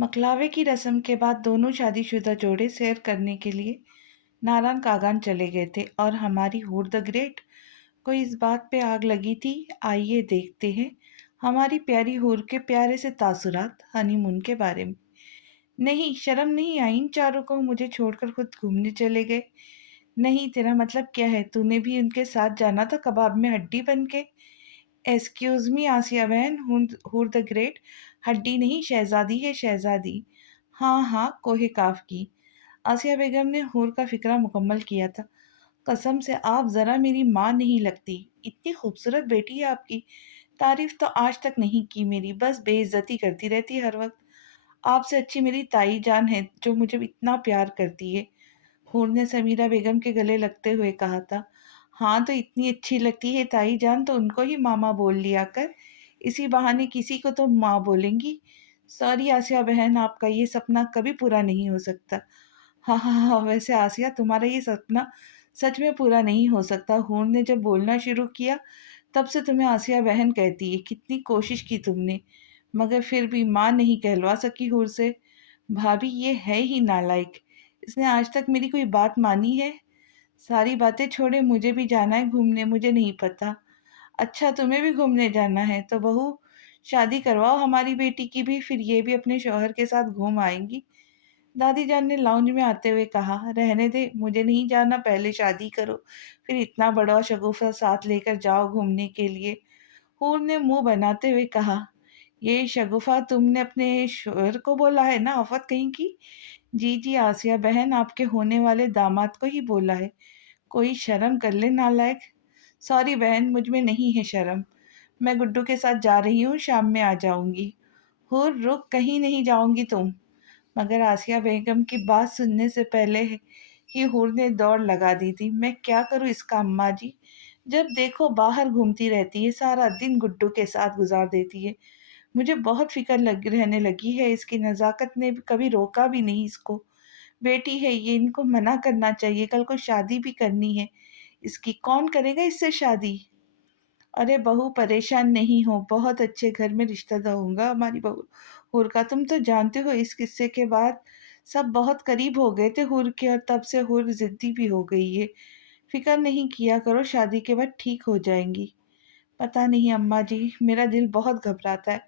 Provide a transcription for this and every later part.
मकलावे की रस्म के बाद दोनों शादीशुदा जोड़े सैर करने के लिए नारायण कागान चले गए थे और हमारी हूर द ग्रेट को इस बात पे आग लगी थी। आइए देखते हैं हमारी प्यारी हूर के प्यारे से तासुरात हनीमून के बारे में। नहीं, शर्म नहीं आई इन चारों को, मुझे छोड़कर खुद घूमने चले गए। नहीं, तेरा मतलब क्या है? तूने भी उनके साथ जाना था कबाब में हड्डी बन के? एक्सक्यूज मी आसिया बहन, हूर द ग्रेट हड्डी नहीं शहजादी है, शहजादी। हाँ हाँ, कोहे काफ की। आसिया बेगम ने हूर का फिक्रा मुकम्मल किया था। कसम से आप जरा मेरी माँ नहीं लगती। इतनी खूबसूरत बेटी है आपकी। तारीफ तो आज तक नहीं की मेरी, बस बेइज्जती करती रहती है हर वक्त। आपसे अच्छी मेरी ताई जान है जो मुझे इतना प्यार करती है। हूर ने समीरा बेगम के गले लगते हुए कहा था। हाँ, तो इतनी अच्छी लगती है ताई जान तो उनको ही मामा बोल लिया कर। इसी बहाने किसी को तो माँ बोलेंगी। सॉरी आसिया बहन, आपका ये सपना कभी पूरा नहीं हो सकता। हाँ हाँ हाँ, वैसे आसिया तुम्हारा ये सपना सच में पूरा नहीं हो सकता। हूर ने जब बोलना शुरू किया तब से तुम्हें आसिया बहन कहती है। कितनी कोशिश की तुमने, मगर फिर भी माँ नहीं कहलवा सकी हूर से। भाभी ये है ही नालायक, इसने आज तक मेरी कोई बात मानी है? सारी बातें छोड़े, मुझे भी जाना है घूमने। मुझे नहीं पता। अच्छा, तुम्हें भी घूमने जाना है तो बहू शादी करवाओ हमारी बेटी की भी, फिर ये भी अपने शौहर के साथ घूम आएंगी। दादी जान ने लाउंज में आते हुए कहा। रहने दे, मुझे नहीं जाना, पहले शादी करो फिर इतना बड़ा शगुफा साथ लेकर जाओ घूमने के लिए। हूर ने मुंह बनाते हुए कहा। ये शगुफा तुमने अपने शोहर को बोला है ना, आफत कहीं की? जी जी आसिया बहन, आपके होने वाले दामाद को ही बोला है। कोई शर्म कर ले नालायक। सॉरी बहन, मुझ में नहीं है शर्म। मैं गुड्डू के साथ जा रही हूँ, शाम में आ जाऊंगी। हुर रुक, कहीं नहीं जाऊंगी तुम। मगर आसिया बेगम की बात सुनने से पहले ही हुर ने दौड़ लगा दी थी। मैं क्या करूँ इसका अम्मा जी? जब देखो बाहर घूमती रहती है, सारा दिन गुड्डू के साथ गुजार देती है। मुझे बहुत फिक्र लग रहने लगी है। इसकी नज़ाकत ने कभी रोका भी नहीं इसको। बेटी है ये, इनको मना करना चाहिए, कल को शादी भी करनी है इसकी। कौन करेगा इससे शादी? अरे बहू परेशान नहीं हो, बहुत अच्छे घर में रिश्ता दूंगा हमारी बहू हुर का। तुम तो जानते हो इस किस्से के बाद सब बहुत करीब हो गए थे हुर के, और तब से हुर जिद्दी भी हो गई है। फिक्र नहीं किया करो, शादी के बाद ठीक हो जाएंगी। पता नहीं अम्मा जी, मेरा दिल बहुत घबराता है।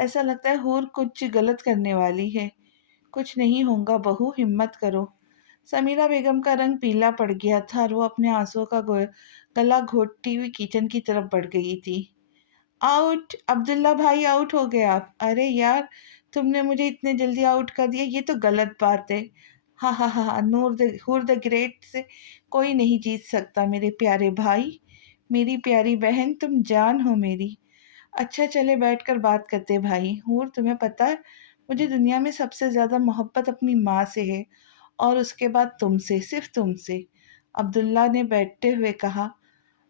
ऐसा लगता है हुर कुछ गलत करने वाली है। कुछ नहीं होगा बहू, हिम्मत करो। समीरा बेगम का रंग पीला पड़ गया था और वो अपने आंसुओं का गला घोटती हुई किचन की तरफ बढ़ गई थी। आउट! अब्दुल्ला भाई, आउट हो गए आप। अरे यार, तुमने मुझे इतने जल्दी आउट कर दिया, ये तो गलत बात है। हाँ हाँ हाँ हाँ, हुर द ग्रेट से कोई नहीं जीत सकता मेरे प्यारे भाई। मेरी प्यारी बहन, तुम जान हो मेरी। अच्छा चले बैठकर बात करते भाई। हूर, तुम्हें पता है मुझे दुनिया में सबसे ज्यादा मोहब्बत अपनी माँ से है, और उसके बाद तुमसे, सिर्फ तुमसे। अब्दुल्ला ने बैठते हुए कहा।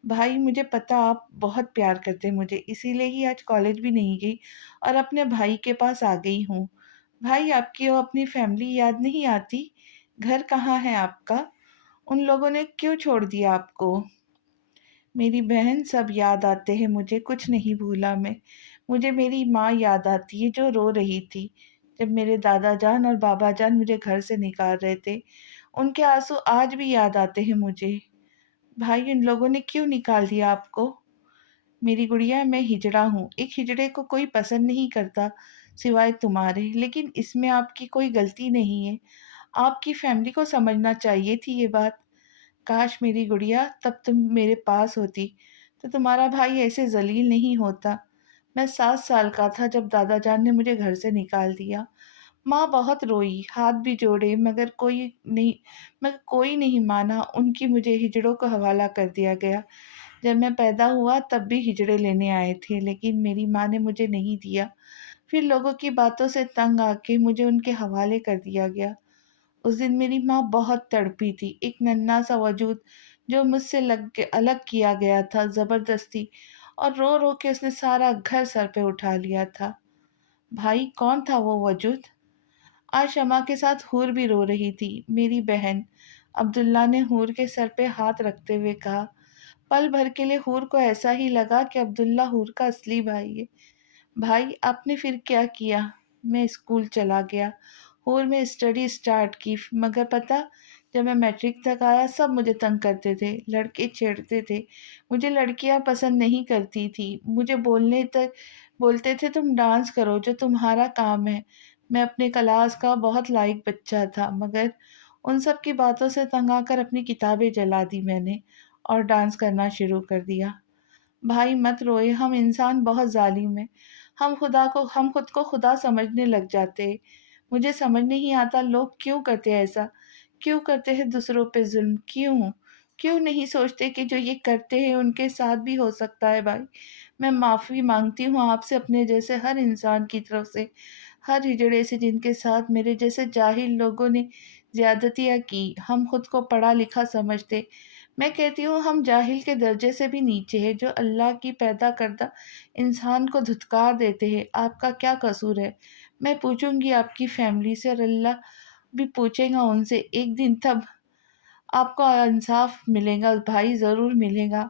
भाई मुझे पता, आप बहुत प्यार करते हैं मुझे, इसीलिए ही आज कॉलेज भी नहीं गई और अपने भाई के पास आ गई हूँ। भाई, आपकी वो अपनी फैमिली याद नहीं आती? घर कहाँ है आपका? उन लोगों ने क्यों छोड़ दिया आपको? मेरी बहन, सब याद आते हैं मुझे, कुछ नहीं भूला मैं। मुझे मेरी माँ याद आती है जो रो रही थी जब मेरे दादा जान और बाबा जान मुझे घर से निकाल रहे थे। उनके आंसू आज भी याद आते हैं मुझे। भाई, उन लोगों ने क्यों निकाल दिया आपको? मेरी गुड़िया, मैं हिजड़ा हूँ। एक हिजड़े को कोई पसंद नहीं करता सिवाय तुम्हारे, लेकिन इसमें आपकी कोई गलती नहीं है। आपकी फैमिली को समझना चाहिए थी ये बात। काश मेरी गुड़िया तब तुम मेरे पास होती तो तुम्हारा भाई ऐसे जलील नहीं होता। मैं 7 साल का था जब दादा जान ने मुझे घर से निकाल दिया। माँ बहुत रोई, हाथ भी जोड़े, मगर कोई नहीं माना। उनकी मुझे हिजड़ों को हवाला कर दिया गया। जब मैं पैदा हुआ तब भी हिजड़े लेने आए थे, लेकिन मेरी माँ ने मुझे नहीं दिया। फिर लोगों की बातों से तंग आके मुझे उनके हवाले कर दिया गया। उस दिन मेरी माँ बहुत तड़पी थी। एक नन्हा सा वजूद जो मुझसे लग के अलग किया गया था जबरदस्ती, और रो रो के उसने सारा घर सर पे उठा लिया था। भाई, कौन था वो वजूद? आज शमा के साथ हूर भी रो रही थी, मेरी बहन। अब्दुल्ला ने हूर के सर पे हाथ रखते हुए कहा। पल भर के लिए हूर को ऐसा ही लगा कि अब्दुल्ला हूर का असली भाई है। भाई, आपने फिर क्या किया? میں اسکول چلا گیا اور میں اسٹڈی اسٹارٹ کی، مگر پتہ جب میں میٹرک تک آیا سب مجھے تنگ کرتے تھے، لڑکے چھیڑتے تھے، مجھے لڑکیاں پسند نہیں کرتی تھی، مجھے بولتے تھے تم ڈانس کرو جو تمہارا کام ہے۔ میں اپنے کلاس کا بہت لائق بچہ تھا، مگر ان سب کی باتوں سے تنگ آ کر اپنی کتابیں جلا دی میں نے اور ڈانس کرنا شروع کر دیا۔ بھائی مت روئے، ہم انسان بہت ظالم ہیں، ہم خود کو خدا سمجھنے لگ جاتے ہیں۔ مجھے سمجھ نہیں آتا لوگ کیوں کرتے ہیں ایسا، کیوں کرتے ہیں دوسروں پہ ظلم، کیوں نہیں سوچتے کہ جو یہ کرتے ہیں ان کے ساتھ بھی ہو سکتا ہے۔ بھائی میں معافی مانگتی ہوں آپ سے، اپنے جیسے ہر انسان کی طرف سے، ہر ہجڑے سے جن کے ساتھ میرے جیسے جاہل لوگوں نے زیادتیاں کی۔ ہم خود کو پڑھا لکھا سمجھتے، میں کہتی ہوں ہم جاہل کے درجے سے بھی نیچے ہیں، جو اللہ کی پیدا کردہ انسان کو دھتکار دیتے ہیں۔ آپ کا کیا قصور ہے؟ میں پوچھوں گی آپ کی فیملی سے اور اللہ بھی پوچھے گا ان سے، ایک دن تب آپ کو انصاف ملے گا بھائی، ضرور ملے گا۔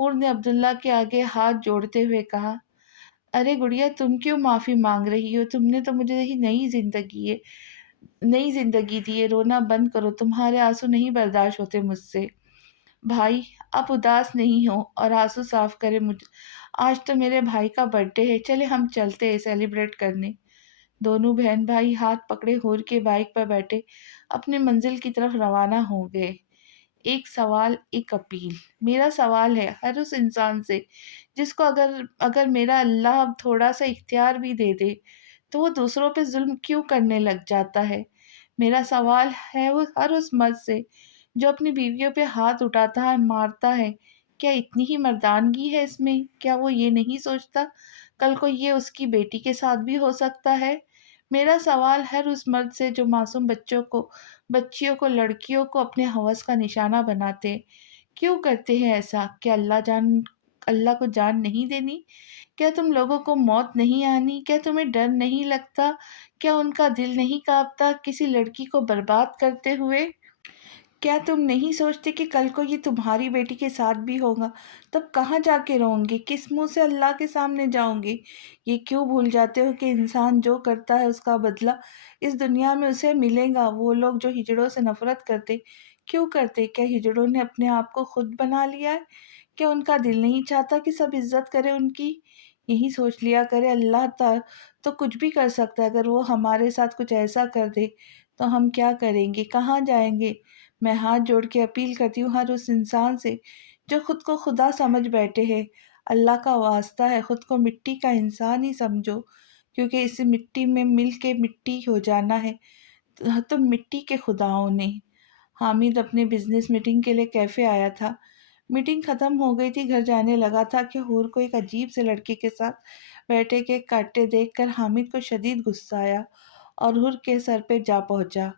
حور نے عبداللہ کے آگے ہاتھ جوڑتے ہوئے کہا، ارے گڑیا تم کیوں معافی مانگ رہی ہو؟ تم نے تو مجھے ہی نئی زندگی دی ہے، رونا بند کرو، تمہارے آنسو نہیں برداشت ہوتے مجھ سے۔ بھائی آپ اداس نہیں ہو اور آنسو صاف کرے مجھے، آج تو میرے بھائی کا برتھ ڈے ہے، چلے ہم چلتے ہیں سیلیبریٹ کرنے۔ دونوں بہن بھائی ہاتھ پکڑے حور کے بائک پر بیٹھے اپنی منزل کی طرف روانہ ہو گئے۔ ایک سوال، ایک اپیل، میرا سوال ہے ہر اس انسان سے جس کو اگر میرا اللہ اب تھوڑا سا اختیار بھی دے دے تو وہ دوسروں پہ ظلم کیوں کرنے لگ جاتا ہے؟ میرا سوال ہے وہ ہر اس مرد سے جو اپنی بیویوں پہ ہاتھ اٹھاتا ہے، مارتا ہے، کیا اتنی ہی مردانگی ہے اس میں؟ کیا وہ یہ نہیں سوچتا کل کو یہ اس کی بیٹی کے ساتھ بھی ہو سکتا ہے؟ میرا سوال ہر اس مرد سے جو معصوم بچیوں کو، لڑکیوں کو اپنے ہوس کا نشانہ بناتے ہیں، کیوں کرتے ہیں ایسا؟ کیا اللہ کو جان نہیں دینی؟ کیا تم لوگوں کو موت نہیں آنی؟ کیا تمہیں ڈر نہیں لگتا؟ کیا ان کا دل نہیں کانپتا کسی لڑکی کو برباد کرتے ہوئے؟ کیا تم نہیں سوچتے کہ کل کو یہ تمہاری بیٹی کے ساتھ بھی ہوگا؟ تب کہاں جا کے رہوں گے؟ کس منہ سے اللہ کے سامنے جاؤں گے؟ یہ کیوں بھول جاتے ہو کہ انسان جو کرتا ہے اس کا بدلہ اس دنیا میں اسے ملے گا؟ وہ لوگ جو ہجڑوں سے نفرت کرتے کیوں کرتے؟ کیا ہجڑوں نے اپنے آپ کو خود بنا لیا ہے؟ کیا ان کا دل نہیں چاہتا کہ سب عزت کرے ان کی؟ یہی سوچ لیا کرے اللہ تو کچھ بھی کر سکتا ہے، اگر وہ ہمارے ساتھ کچھ ایسا کر دے تو ہم کیا کریں گے؟ کہاں جائیں گے؟ میں ہاتھ جوڑ کے اپیل کرتی ہوں ہر اس انسان سے جو خود کو خدا سمجھ بیٹھے ہے، اللہ کا واسطہ ہے خود کو مٹی کا انسان ہی سمجھو، کیونکہ اس مٹی میں مل کے مٹی ہو جانا ہے۔ تم مٹی کے خداؤں نے۔ حامد اپنے بزنس میٹنگ کے لیے کیفے آیا تھا۔ میٹنگ ختم ہو گئی تھی، گھر جانے لگا تھا کہ حور کو ایک عجیب سے لڑکے کے ساتھ بیٹھے کیک کاٹتے دیکھ کر حامد کو شدید غصہ آیا اور حور کے سر پہ جا پہنچا۔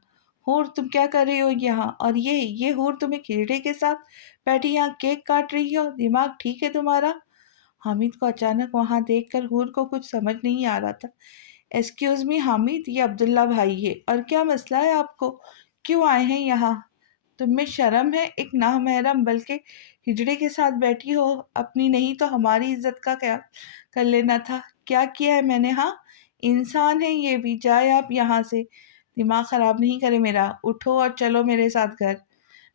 حور تم کیا کر رہی ہو یہاں؟ اور یہ حور تم ایک ہجڑے کے ساتھ بیٹھی یہاں کیک کاٹ رہی ہو؟ دماغ ٹھیک ہے تمہارا؟ حامد کو اچانک وہاں دیکھ کر حور کو کچھ سمجھ نہیں آ رہا تھا۔ ایکسکیوز می حامد، یہ عبداللہ بھائی ہے، اور کیا مسئلہ ہے آپ کو؟ کیوں آئے ہیں یہاں؟ تم میں شرم ہے؟ ایک نامحرم بلکہ ہجڑے کے ساتھ بیٹھی ہو، اپنی نہیں تو ہماری عزت کا خیال کر لینا تھا۔ کیا کیا ہے میں نے؟ ہاں انسان ہے یہ بھی، جائے آپ یہاں سے، دماغ خراب نہیں کرے میرا، اٹھو اور چلو میرے ساتھ گھر۔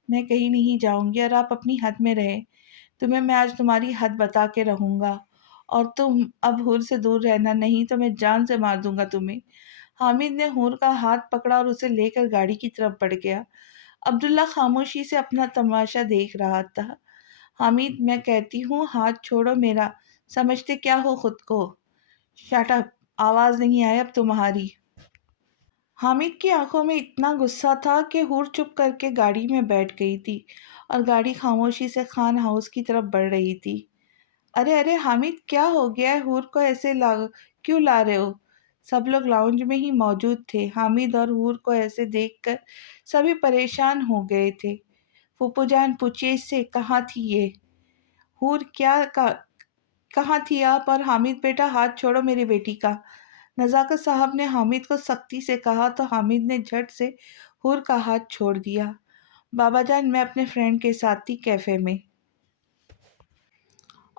میں کہیں نہیں جاؤں گی اور آپ اپنی حد میں رہیں، تمہیں میں آج تمہاری حد بتا کے رہوں گا، اور تم اب حور سے دور رہنا، نہیں تو میں جان سے مار دوں گا تمہیں۔ حامد نے حور کا ہاتھ پکڑا اور اسے لے کر گاڑی کی طرف بڑھ گیا۔ عبداللہ خاموشی سے اپنا تماشا دیکھ رہا تھا۔ حامد میں کہتی ہوں ہاتھ چھوڑو میرا، سمجھتے کیا ہو خود کو؟ شٹ اپ، آواز نہیں آئے اب تمہاری۔ حامد کی آنکھوں میں اتنا غصہ تھا کہ حور چپ کر کے گاڑی میں بیٹھ گئی تھی اور گاڑی خاموشی سے خان ہاؤس کی طرف بڑھ رہی تھی۔ ارے حامد کیا ہو گیا ہے؟ حور کو ایسے کیوں لا رہے ہو؟ سب لوگ لاؤنج میں ہی موجود تھے۔ حامد اور حور کو ایسے دیکھ کر سبھی پریشان ہو گئے تھے۔ پھوپھو جان پوچھئے اس سے، کہاں تھی یہ حور؟ کہاں تھی آپ؟ اور حامد بیٹا ہاتھ چھوڑو میری بیٹی کا۔ نزاکت صاحب نے حامد کو سختی سے کہا تو حامد نے جھٹ سے حور کا ہاتھ چھوڑ دیا۔ بابا جان میں اپنے فرینڈ کے ساتھ تھی کیفے میں،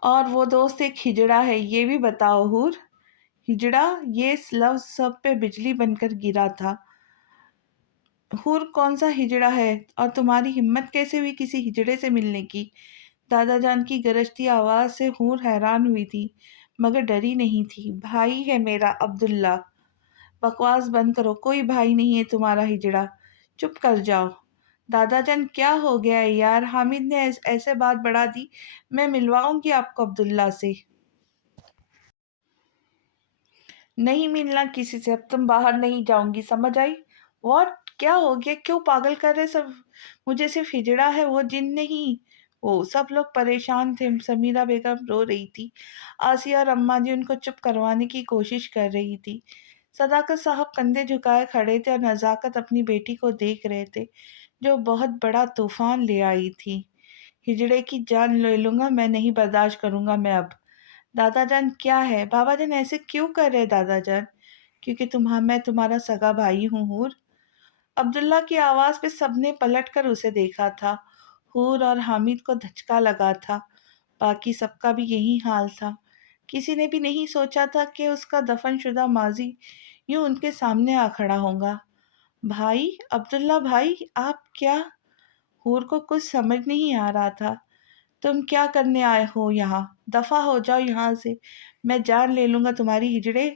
اور وہ دوست ایک ہجڑا ہے، یہ بھی بتاؤ حور۔ हिजड़ा ये लफ्ज सब पे बिजली बनकर गिरा था। हुर कौन सा हिजड़ा है, और तुम्हारी हिम्मत कैसे हुई किसी हिजड़े से मिलने की? दादा जान की गरजती आवाज से हूर हैरान हुई थी, मगर डरी नहीं थी। भाई है मेरा अब्दुल्ला। बकवास बंद करो, कोई भाई नहीं है तुम्हारा हिजड़ा। चुप कर जाओ। दादाजान क्या हो गया है यार, हामिद ने ऐसे बात बढ़ा दी। मैं मिलवाऊंगी आपको अब्दुल्ला से। नहीं मिलना किसी से, अब तुम बाहर नहीं जाऊंगी, समझ आई? व्हाट, क्या हो गया, क्यों पागल कर रहे सब? मुझे सिर्फ हिजड़ा है, वो जिन नहीं। ओ, सब लोग परेशान थे। समीरा बेगम रो रही थी। आसिया और अम्मा जी उनको चुप करवाने की कोशिश कर रही थी। सदाकत साहब कंधे झुकाए खड़े थे और नजाकत अपनी बेटी को देख रहे थे, जो बहुत बड़ा तूफान ले आई थी। हिजड़े की जान ले लूंगा मैं, नहीं बर्दाश्त करूंगा मैं अब। दादा जान क्या है, बाबा जान ऐसे क्यों कर रहे दादा जान? क्योंकि मैं तुम्हारा सगा भाई हूँ हूर। अब्दुल्ला की आवाज पे सबने पलट कर उसे देखा था। हूर और हामिद को धचका लगा था। बाकी सबका भी यही हाल था। किसी ने भी नहीं सोचा था कि उसका दफनशुदा माजी यूं उनके सामने आ खड़ा होगा। भाई, अब्दुल्ला भाई, आप क्या? हूर को कुछ समझ नहीं आ रहा था। तुम क्या करने आए हो यहाँ? दफा हो जाओ यहाँ से, मैं जान ले लूंगा तुम्हारी हिजड़े।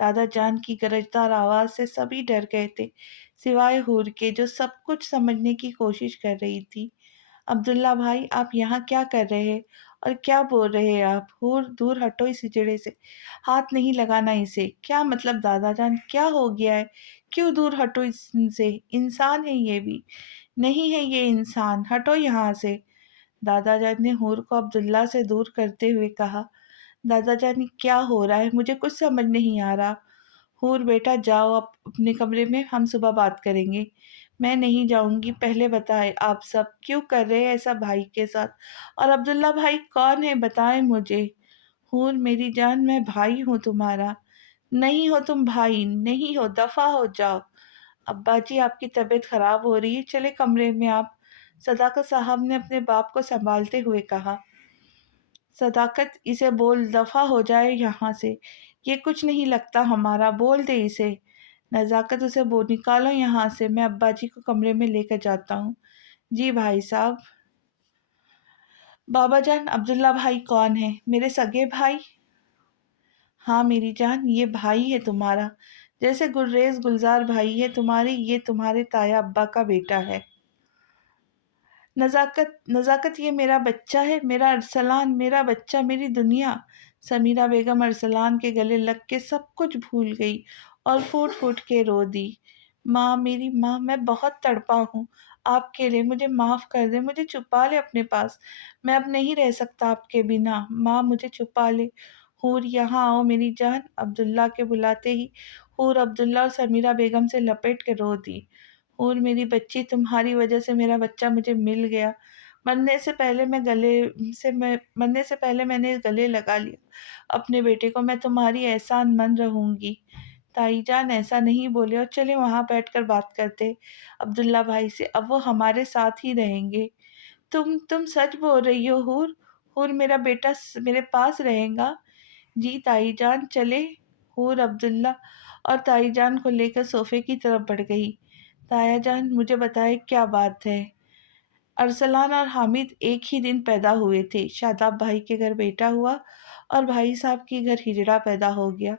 दादा जान की गरजदार आवाज से सभी डर गए थे, सिवाय हूर के, जो सब कुछ समझने की कोशिश कर रही थी। अब्दुल्ला भाई, आप यहाँ क्या कर रहे हैं और क्या बोल रहे हैं आप? हूर, दूर हटो इस हिजड़े से, हाथ नहीं लगाना इसे। क्या मतलब दादा जान, क्या हो गया है? क्यों दूर हटो इससे? इंसान है ये भी। नहीं है ये इंसान, हटो यहाँ से। दादाजान ने हूर को अब्दुल्ला से दूर करते हुए कहा। दादाजान, ये क्या हो रहा है, मुझे कुछ समझ नहीं आ रहा। हूर बेटा, जाओ आप अपने कमरे में, हम सुबह बात करेंगे। मैं नहीं जाऊंगी, पहले बताएं आप सब क्यों कर रहे हैं ऐसा भाई के साथ? और अब्दुल्ला भाई कौन है, बताएं मुझे। हूर मेरी जान, मैं भाई हूँ तुम्हारा। नहीं हो तुम भाई, नहीं हो, दफा हो जाओ। अब्बा जी, आपकी तबीयत खराब हो रही है, चले कमरे में आप। सदाकत साहब ने अपने बाप को संभालते हुए कहा। सदाकत, इसे बोल दफा हो जाए यहाँ से, ये कुछ नहीं लगता हमारा, बोल दे इसे। नजाकत, उसे बोल निकालो यहाँ से, मैं अब्बा जी को कमरे में लेकर जाता हूँ। जी भाई साहब। बाबा जान, अब्दुल्ला भाई कौन है? मेरे सगे भाई। हाँ मेरी जान, ये भाई है तुम्हारा, जैसे गुर्रेज गुलजार भाई है तुम्हारी, ये तुम्हारे ताया अब्बा का बेटा है। नज़ाकत, नज़ाकत, ये मेरा बच्चा है, मेरा अरसलान, मेरा बच्चा, मेरी दुनिया। समीरा बेगम अरसलान के गले लग के सब कुछ भूल गई और फूट फूट के रो दी। माँ, मेरी माँ, मैं बहुत तड़पा हूँ आपके लिए, मुझे माफ़ कर दे, मुझे छुपा ले अपने पास। मैं अब नहीं रह सकता आपके बिना, माँ मुझे छुपा ले। हूर, यहाँ आओ मेरी जान। अब्दुल्ला के बुलाते ही हूर अब्दुल्ला और समीरा बेगम से लपेट के रो दी। और मेरी बच्ची, तुम्हारी वजह से मेरा बच्चा मुझे मिल गया। मरने से पहले मैंने गले लगा लिया अपने बेटे को, मैं तुम्हारी एहसान मंद रहूंगी। ताई जान ऐसा नहीं बोले, और चले वहां बैठकर बात करते अब्दुल्ला भाई से, अब वो हमारे साथ ही रहेंगे। तुम सच बोल रही हो हूर? हूर, मेरा बेटा मेरे पास रहेगा? जी ताई जान, चले। हूर अब्दुल्ला और ताई जान को लेकर सोफे की तरफ बढ़ गई। ताया जान, मुझे बताए क्या बात है? अरसलान और हामिद एक ही दिन पैदा हुए थे। शादाब भाई के घर बेटा हुआ और भाई साहब के घर हिजड़ा पैदा हो गया।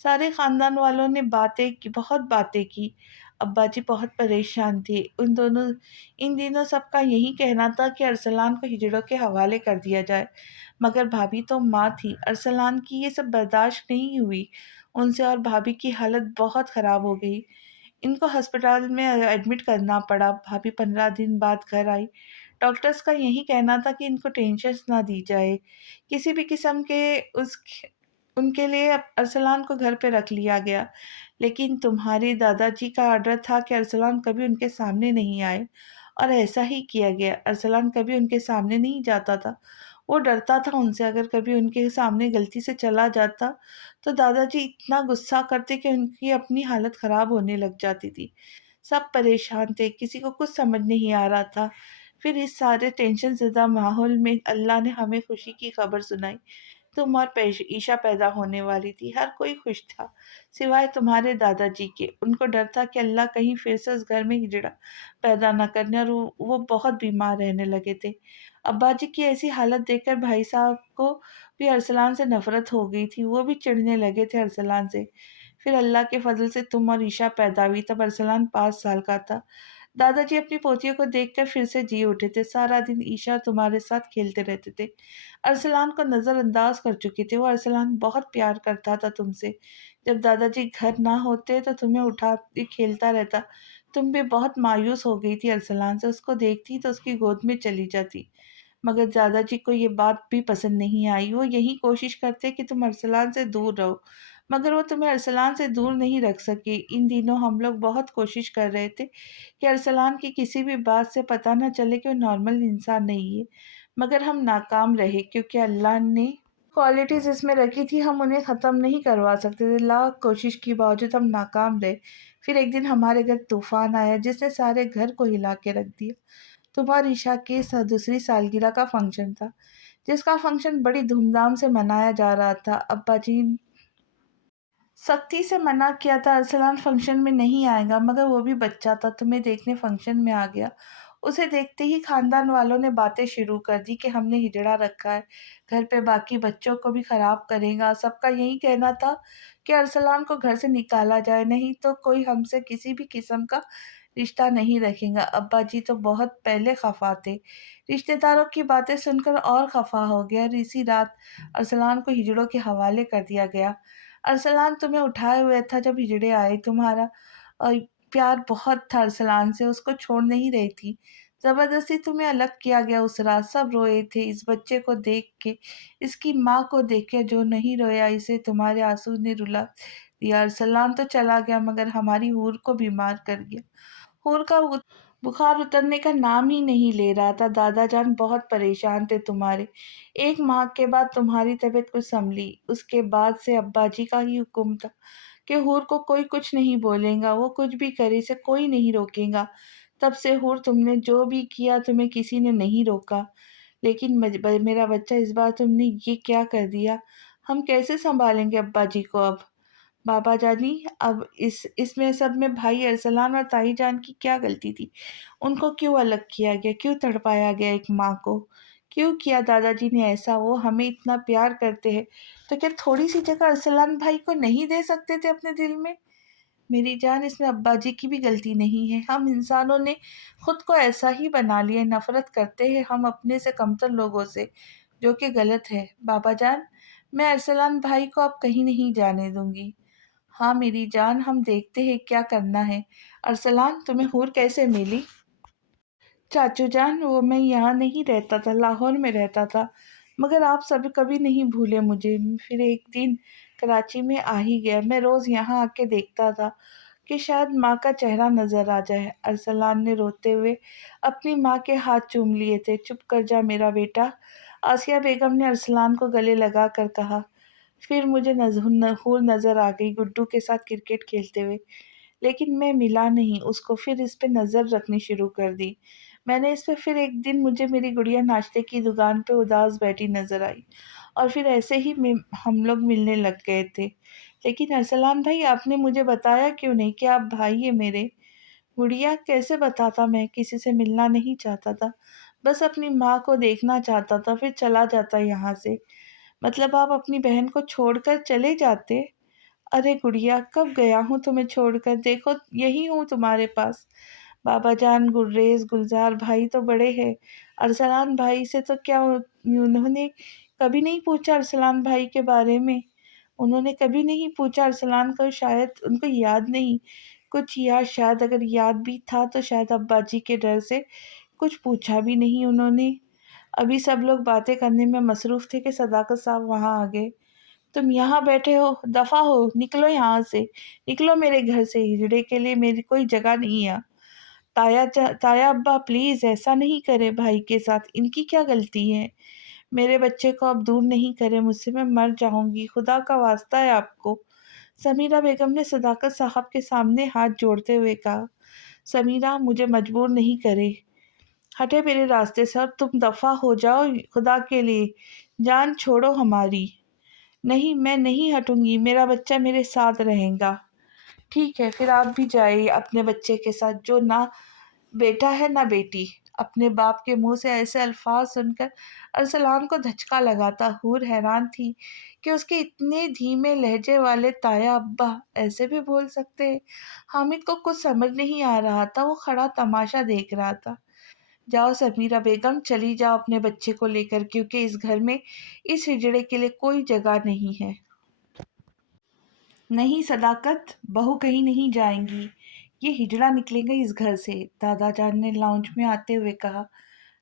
सारे खानदान वालों ने बातें की, बहुत बातें की। अब्बा जी बहुत परेशान थे। इन दिनों सबका यही कहना था कि अरसलान को हिजड़ों के हवाले कर दिया जाए, मगर भाभी तो माँ थी, अरसलान की ये सब बर्दाश्त नहीं हुई उनसे, और भाभी की हालत बहुत ख़राब हो गई। इनको अस्पताल में एडमिट करना पड़ा। भाभी 15 दिन बाद घर आई। डॉक्टर्स का यही कहना था कि इनको टेंशन ना दी जाए किसी भी किस्म के। उस उनके लिए अरसलान को घर पे रख लिया गया, लेकिन तुम्हारे दादाजी का ऑर्डर था कि अरसलान कभी उनके सामने नहीं आए, और ऐसा ही किया गया। अरसलान कभी उनके सामने नहीं जाता था। वो डरता था उनसे, अगर कभी उनके सामने गलती से चला जाता तो दादाजी इतना गुस्सा करते कि उनकी अपनी हालत खराब होने लग जाती थी। सब परेशान थे, किसी को कुछ समझ नहीं आ रहा था। फिर इस सारे टेंशन ज़दा माहौल में अल्लाह ने हमें खुशी की खबर सुनाई। तुम और ईशा पैदा होने वाली थी। हर कोई खुश था सिवाय तुम्हारे दादाजी के। उनको डर था कि अल्लाह कहीं फिर से उस घर में हिजड़ा पैदा न करने, और वो बहुत बीमार रहने लगे थे। अब्बा जी की ऐसी हालत देखकर भाई साहब को भी अरसलान से नफरत हो गई थी। वो भी चिढ़ने लगे थे अरसलान से। फिर अल्लाह के फजल से तुम और ईशा पैदा हुई। तब अरसलान 5 साल का था। दादाजी अपनी पोतियों को देखकर फिर से जी उठे थे। सारा दिन ईशा तुम्हारे साथ खेलते रहते थे। अरसलान को नज़रअंदाज कर चुके थे। वो अरसलान बहुत प्यार करता था तुमसे। जब दादाजी घर ना होते तो तुम्हें उठा के खेलता रहता। तुम भी बहुत मायूस हो गई थी अरसलान से। उसको देखती तो उसकी गोद में चली जाती। मगर दादाजी को ये बात भी पसंद नहीं आई। वो यही कोशिश करते कि तुम अरसलान से दूर रहो, मगर वो तुम्हें अरसलान से दूर नहीं रख सके। इन दिनों हम लोग बहुत कोशिश कर रहे थे कि अरसलान की किसी भी बात से पता न चले कि वो नॉर्मल इंसान नहीं है, मगर हम नाकाम रहे क्योंकि अल्लाह ने क्वालिटीज इसमें रखी थी, हम उन्हें ख़त्म नहीं करवा सकते थे। लाख कोशिश की बावजूद हम नाकाम रहे। फिर एक दिन हमारे घर तूफान आया जिसने सारे घर को हिला के रख दिया। तुम्हारी ईशा की दूसरी सालगिरह का फंक्शन था, जिसका फंक्शन बड़ी धूमधाम से मनाया जा रहा था। अब्बा जी सख्ती से मना किया था, अरसलान फंक्शन में नहीं आएगा, मगर वो भी बच्चा था, तुम्हें देखने फंक्शन में आ गया। उसे देखते ही खानदान वालों ने बातें शुरू कर दी कि हमने हिजड़ा रखा है, घर पे बाकी बच्चों को भी खराब करेगा। सबका यही कहना था कि अरसलान को घर से निकाला जाए, नहीं तो कोई हमसे किसी भी किस्म का रिश्ता नहीं रखेगा। अब्बा जी तो बहुत पहले खफा थे। रिश्तेदारों की बातें सुनकर और खफा हो गया, और इसी रात अरसलान को हिजड़ों के हवाले कर दिया गया। अरसलान तुम्हें उठाए हुए था जब हिजड़े आए। तुम्हारा प्यार बहुत था अरसलान से, उसको छोड़ नहीं रही थी। जबरदस्ती तुम्हें अलग किया गया उस रात। सब रोए थे इस बच्चे को देख के, इसकी माँ को देख के। जो नहीं रोया इसे तुम्हारे आंसू ने रुला दिया। अरसलान तो चला गया, मगर हमारी हूर को बीमार कर गया। हूर का बुखार उतरने का नाम ही नहीं ले रहा था। दादा जान बहुत परेशान थे तुम्हारे। एक माह के बाद तुम्हारी तबीयत कुछ संभली। उसके बाद से अब्बा जी का ही हुक्म था कि हूर को कोई कुछ नहीं बोलेगा, वो कुछ भी करे इसे कोई नहीं रोकेगा। तब से हूर तुमने जो भी किया तुम्हें किसी ने नहीं रोका। लेकिन मेरा बच्चा, इस बार तुमने ये क्या कर दिया? हम कैसे संभालेंगे अब्बा जी को अब? बाबा जानी, अब इसमें सब में भाई अरसलान और ताई जान की क्या गलती थी? उनको क्यों अलग किया गया? क्यों तड़पाया गया एक माँ को? क्यों किया दादाजी ने ऐसा? वो हमें इतना प्यार करते हैं, तो क्या थोड़ी सी जगह अरसलान भाई को नहीं दे सकते थे अपने दिल में? मेरी जान, इसमें अब्बा जी की भी गलती नहीं है। हम इंसानों ने खुद को ऐसा ही बना लिया। नफरत करते हैं हम अपने से कमतर लोगों से, जो कि गलत है। बाबा जान, मैं अरसलान भाई को अब कहीं नहीं जाने दूंगी। हाँ मेरी जान, हम देखते हैं क्या करना है। अरसलान, तुम्हें हूर कैसे मिली? चाचू जान, वो मैं यहाँ नहीं रहता था, लाहौर में रहता था, मगर आप सब कभी नहीं भूले मुझे। फिर एक दिन कराची में आ ही गया। मैं रोज़ यहाँ आके देखता था कि शायद माँ का चेहरा नज़र आ जाए। अरसलान ने रोते हुए अपनी माँ के हाथ चूम लिए थे। चुप कर जा मेरा बेटा, आसिया बेगम ने अरसलान को गले लगा कर कहा। फिर मुझे हूर नज़र आ गई गुड्डू के साथ क्रिकेट खेलते हुए, लेकिन मैं मिला नहीं उसको। फिर इस पे नज़र रखनी शुरू कर दी मैंने इस पे। फिर एक दिन मुझे मेरी गुड़िया नाश्ते की दुकान पे उदास बैठी नज़र आई, और फिर ऐसे ही हम लोग मिलने लग गए थे। लेकिन अरसलान भाई, आपने मुझे बताया क्यों नहीं कि आप भाई है मेरे? गुड़िया, कैसे बताता? मैं किसी से मिलना नहीं चाहता था, बस अपनी माँ को देखना चाहता था, फिर चला जाता यहाँ से। मतलब आप अपनी बहन को छोड़कर चले जाते? अरे गुड़िया, कब गया हूँ तुम्हें छोड़कर? देखो यही हूँ तुम्हारे पास। बाबा जान, गुर्रेज, गुलजार भाई तो बड़े हैं। अरसलान भाई से तो क्या उन्होंने कभी नहीं पूछा अरसलान भाई के बारे में? उन्होंने कभी नहीं पूछा अरसलान को? शायद उनको याद नहीं कुछ, या शायद अगर याद भी था तो शायद अब्बा जी के डर से कुछ पूछा भी नहीं उन्होंने। अभी सब लोग बातें करने में मसरूफ थे कि सदाकत साहब वहाँ आ गए। तुम यहाँ बैठे हो, दफा हो, निकलो यहाँ से, निकलो मेरे घर से। हिजड़े के लिए मेरी कोई जगह नहीं है। ताया अब्बा प्लीज ऐसा नहीं करे भाई के साथ, इनकी क्या गलती है? मेरे बच्चे को अब दूर नहीं करे मुझसे, मैं मर जाऊंगी, खुदा का वास्ता है आपको। समीरा बेगम ने सदाकत साहब के सामने हाथ जोड़ते हुए कहा। समीरा, मुझे मजबूर नहीं करे, हटे मेरे रास्ते से, और तुम दफा हो जाओ खुदा के लिए, जान छोड़ो हमारी। نہیں میں نہیں ہٹوں گی، میرا بچہ میرے ساتھ رہے گا۔ ٹھیک ہے پھر آپ بھی جائیے اپنے بچے کے ساتھ، جو نہ بیٹا ہے نہ بیٹی۔ اپنے باپ کے منہ سے ایسے الفاظ سن کر ارسلان کو دھچکا لگا تھا۔ حور حیران تھی کہ اس کے اتنے دھیمے لہجے والے تایا ابا ایسے بھی بول سکتے ہیں۔ حامد کو کچھ سمجھ نہیں آ رہا تھا، وہ کھڑا تماشا دیکھ رہا تھا۔ جاؤ سمیرہ بیگم، چلی جاؤ اپنے بچے کو لے کر، کیونکہ اس گھر میں اس ہجڑے کے لیے کوئی جگہ نہیں ہے۔ نہیں صداقت، بہو کہیں نہیں جائیں گی، یہ ہجڑا نکلے گا اس گھر سے، دادا جان نے لاؤنج میں آتے ہوئے کہا۔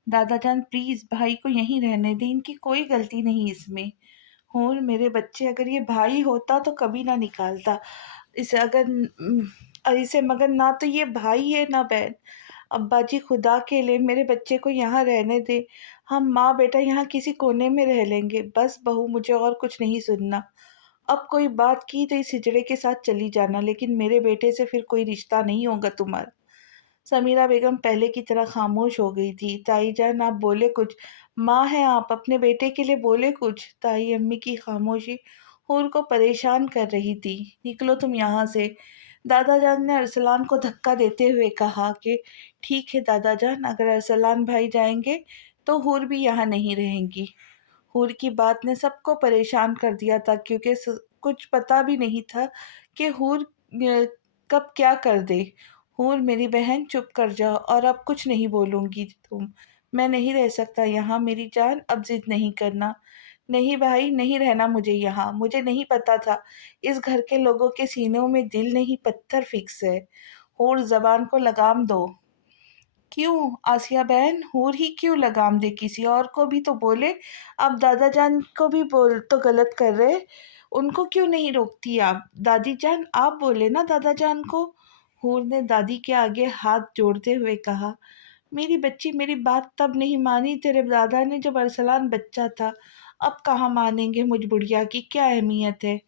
دادا جان پلیز بھائی کو یہیں رہنے دیں، ان کی کوئی غلطی نہیں اس میں۔ ہون میرے بچے، اگر یہ بھائی ہوتا تو کبھی نہ نکالتا اسے، مگر نہ تو یہ بھائی ہے نہ بہن۔ ابا جی خدا کے لیے میرے بچے کو یہاں رہنے دے، ہم ماں بیٹا یہاں کسی کونے میں رہ لیں گے، بس بہو مجھے اور کچھ نہیں سننا۔ اب کوئی بات کی تو اس ہجڑے کے ساتھ چلی جانا، لیکن میرے بیٹے سے پھر کوئی رشتہ نہیں ہوگا تمہارا۔ سمیرہ بیگم پہلے کی طرح خاموش ہو گئی تھی۔ تائی جان آپ بولے کچھ، ماں ہیں آپ، اپنے بیٹے کے لیے بولے کچھ۔ تائی امی کی خاموشی حور کو پریشان کر رہی تھی۔ نکلو تم یہاں سے، دادا جان نے ارسلان کو دھکا دیتے ہوئے کہا کہ ٹھیک ہے دادا جان، اگر ارسلان بھائی جائیں گے تو حور بھی یہاں نہیں رہیں گی۔ حور کی بات نے سب کو پریشان کر دیا تھا، کیونکہ کچھ پتا بھی نہیں تھا کہ حور کب کیا کر دے۔ حور میری بہن چپ کر جاؤ، اور اب کچھ نہیں بولوں گی تم، میں نہیں رہ سکتا یہاں میری جان، اب ضد نہیں کرنا۔ نہیں بھائی، نہیں رہنا مجھے یہاں، مجھے نہیں پتا تھا اس گھر کے لوگوں کے سینوں میں دل نہیں پتھر فکس ہے۔ حور زبان کو لگام دو۔ کیوں آسیہ بہن، حور ہی کیوں لگام دے، کسی اور کو بھی تو بولے۔ آپ دادا جان کو بھی بول تو غلط کر رہے، ان کو کیوں نہیں روکتی آپ؟ دادی جان آپ بولے نا دادا جان کو۔ حور نے دادی کے آگے ہاتھ جوڑتے ہوئے کہا، میری بچی میری بات تب نہیں مانی تیرے دادا نے جب ارسلان بچہ تھا، اب کہاں مانیں گے مجھ بڑھیا کی، کیا اہمیت ہے۔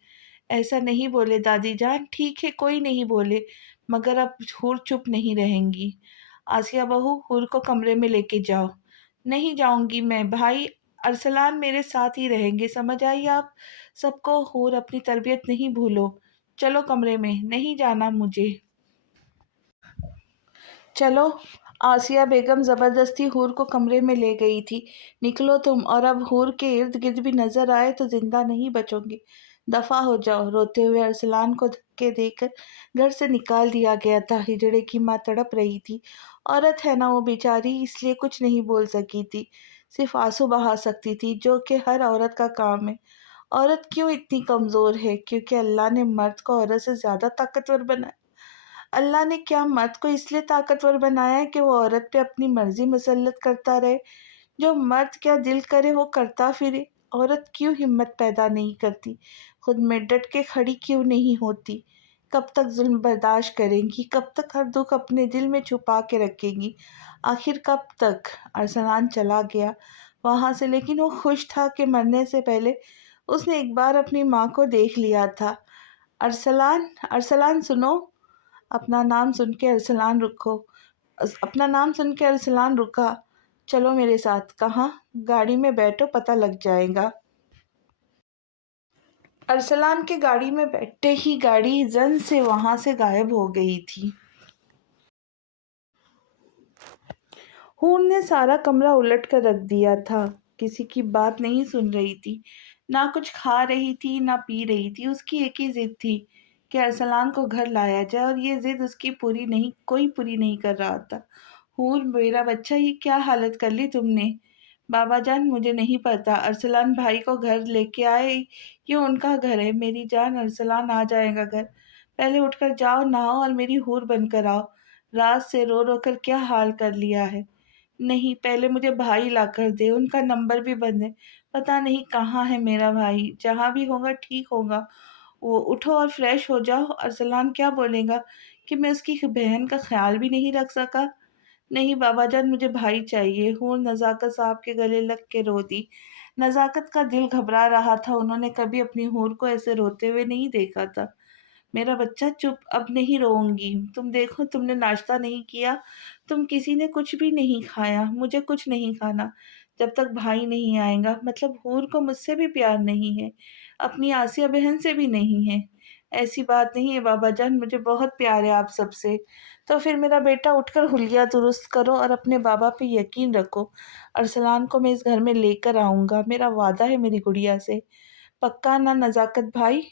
ایسا نہیں بولے دادی جان، ٹھیک ہے کوئی نہیں بولے، مگر اب حور چپ نہیں رہیں گی۔ آسیہ بہو، حور کو کمرے میں لے کے جاؤ۔ نہیں جاؤں گی میں بھائی، ارسلان میرے ساتھ ہی رہیں گے، سمجھ آئی آپ سب کو؟ حور اپنی تربیت نہیں بھولو، چلو کمرے میں، نہیں جانا مجھے۔ چلو۔ آسیہ بیگم زبردستی حور کو کمرے میں لے گئی تھی۔ نکلو تم، اور اب حور کے ارد گرد بھی نظر آئے تو زندہ نہیں بچو گے، دفع ہو جاؤ۔ روتے ہوئے ارسلان کو دھکے دے کر گھر سے نکال دیا گیا تھا۔ ہجڑے کی ماں تڑپ رہی تھی، عورت ہے نا وہ بیچاری، اس لیے کچھ نہیں بول سکی تھی، صرف آنسو بہا سکتی تھی، جو کہ ہر عورت کا کام ہے۔ عورت کیوں اتنی کمزور ہے؟ کیونکہ اللہ نے مرد کو عورت سے زیادہ طاقتور بنایا۔ اللہ نے کیا مرد کو اس لیے طاقتور بنایا ہے کہ وہ عورت پہ اپنی مرضی مسلط کرتا رہے، جو مرد کیا دل کرے وہ کرتا پھرے۔ عورت کیوں ہمت پیدا نہیں کرتی، خود میں ڈٹ کے کھڑی کیوں نہیں ہوتی؟ کب تک ظلم برداشت کریں گی؟ کب تک ہر دکھ اپنے دل میں چھپا کے رکھیں گی؟ آخر کب تک؟ ارسلان چلا گیا وہاں سے، لیکن وہ خوش تھا کہ مرنے سے پہلے اس نے ایک بار اپنی ماں کو دیکھ لیا تھا۔ ارسلان، ارسلان سنو۔ اپنا نام سن کے ارسلان رکا۔ چلو میرے ساتھ۔ کہاں؟ گاڑی میں بیٹھو، پتہ لگ جائے گا۔ ارسلان کے گاڑی میں بیٹھتے ہی گاڑی زن سے وہاں سے غائب ہو گئی تھی۔ حور نے سارا کمرہ الٹ کر رکھ دیا تھا، کسی کی بات نہیں سن رہی تھی، نہ کچھ کھا رہی تھی نہ پی رہی تھی۔ اس کی ایک ہی ضد تھی کہ ارسلان کو گھر لایا جائے، اور یہ ضد اس کی کوئی پوری نہیں کر رہا تھا۔ حور میرا بچہ، یہ کیا حالت کر لی تم نے؟ بابا جان مجھے نہیں پتا، ارسلان بھائی کو گھر لے کے آئے، یہ ان کا گھر ہے۔ میری جان ارسلان آ جائے گا گھر، پہلے اٹھ کر جاؤ، نہاؤ اور میری حور بن کر آؤ۔ رات سے رو رو کر کیا حال کر لیا ہے۔ نہیں، پہلے مجھے بھائی لا کر دے، ان کا نمبر بھی بند ہے، پتہ نہیں کہاں ہے میرا بھائی، جہاں بھی ہوگا ٹھیک ہوگا۔ وہ اٹھو اور فریش ہو جاؤ۔ ارسلان کیا بولے گا کہ میں اس کی بہن کا خیال بھی نہیں رکھ سکا؟ نہیں بابا جان، مجھے بھائی چاہیے۔ حور نزاکت صاحب کے گلے لگ کے رو دی۔ نزاکت کا دل گھبرا رہا تھا، انہوں نے کبھی اپنی حور کو ایسے روتے ہوئے نہیں دیکھا تھا۔ میرا بچہ چپ، اب نہیں روؤں گی۔ تم دیکھو، تم نے ناشتہ نہیں کیا، تم کسی نے کچھ بھی نہیں کھایا، مجھے کچھ نہیں کھانا جب تک بھائی نہیں آئے گا، مطلب حور کو مجھ سے بھی پیار نہیں ہے۔ अपनी आसिया बहन से भी नहीं है। ऐसी बात नहीं है बाबा जान, मुझे बहुत प्यार है आप सबसे। तो फिर मेरा बेटा उठकर हुलिया दुरुस्त करो और अपने बाबा पे यकीन रखो। अरसलान को मैं इस घर में लेकर आऊँगा, मेरा वादा है मेरी गुड़िया से। पक्का ना नज़ाकत भाई?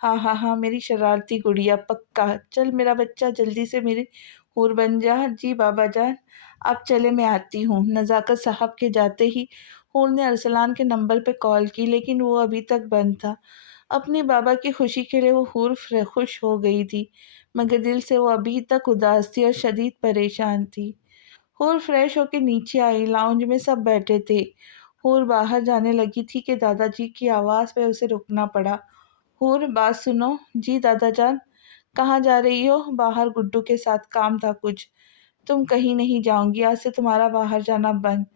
हाँ हाँ हाँ मेरी शरारती गुड़िया, पक्का। चल मेरा बच्चा जल्दी से मेरी हूर बन जा। जी बाबा जान। अब चले, मैं आती हूँ। नज़ाकत साहब के जाते ही हूर ने अरसलान के नंबर पे कॉल की, लेकिन वो अभी तक बंद था। अपने बाबा की खुशी के लिए वो हूर खुश हो गई थी, मगर दिल से वो अभी तक उदास थी और शदीद परेशान थी। हूर फ्रेश होकर नीचे आई। लाउंज में सब बैठे थे। हूर बाहर जाने लगी थी कि दादाजी की आवाज़ पे उसे रुकना पड़ा। हूर, बात सुनो। जी दादा जान। कहाँ जा रही हो? बाहर गुड्डू के साथ काम था कुछ। तुम कहीं नहीं जाओगी, आज से तुम्हारा बाहर जाना बंद।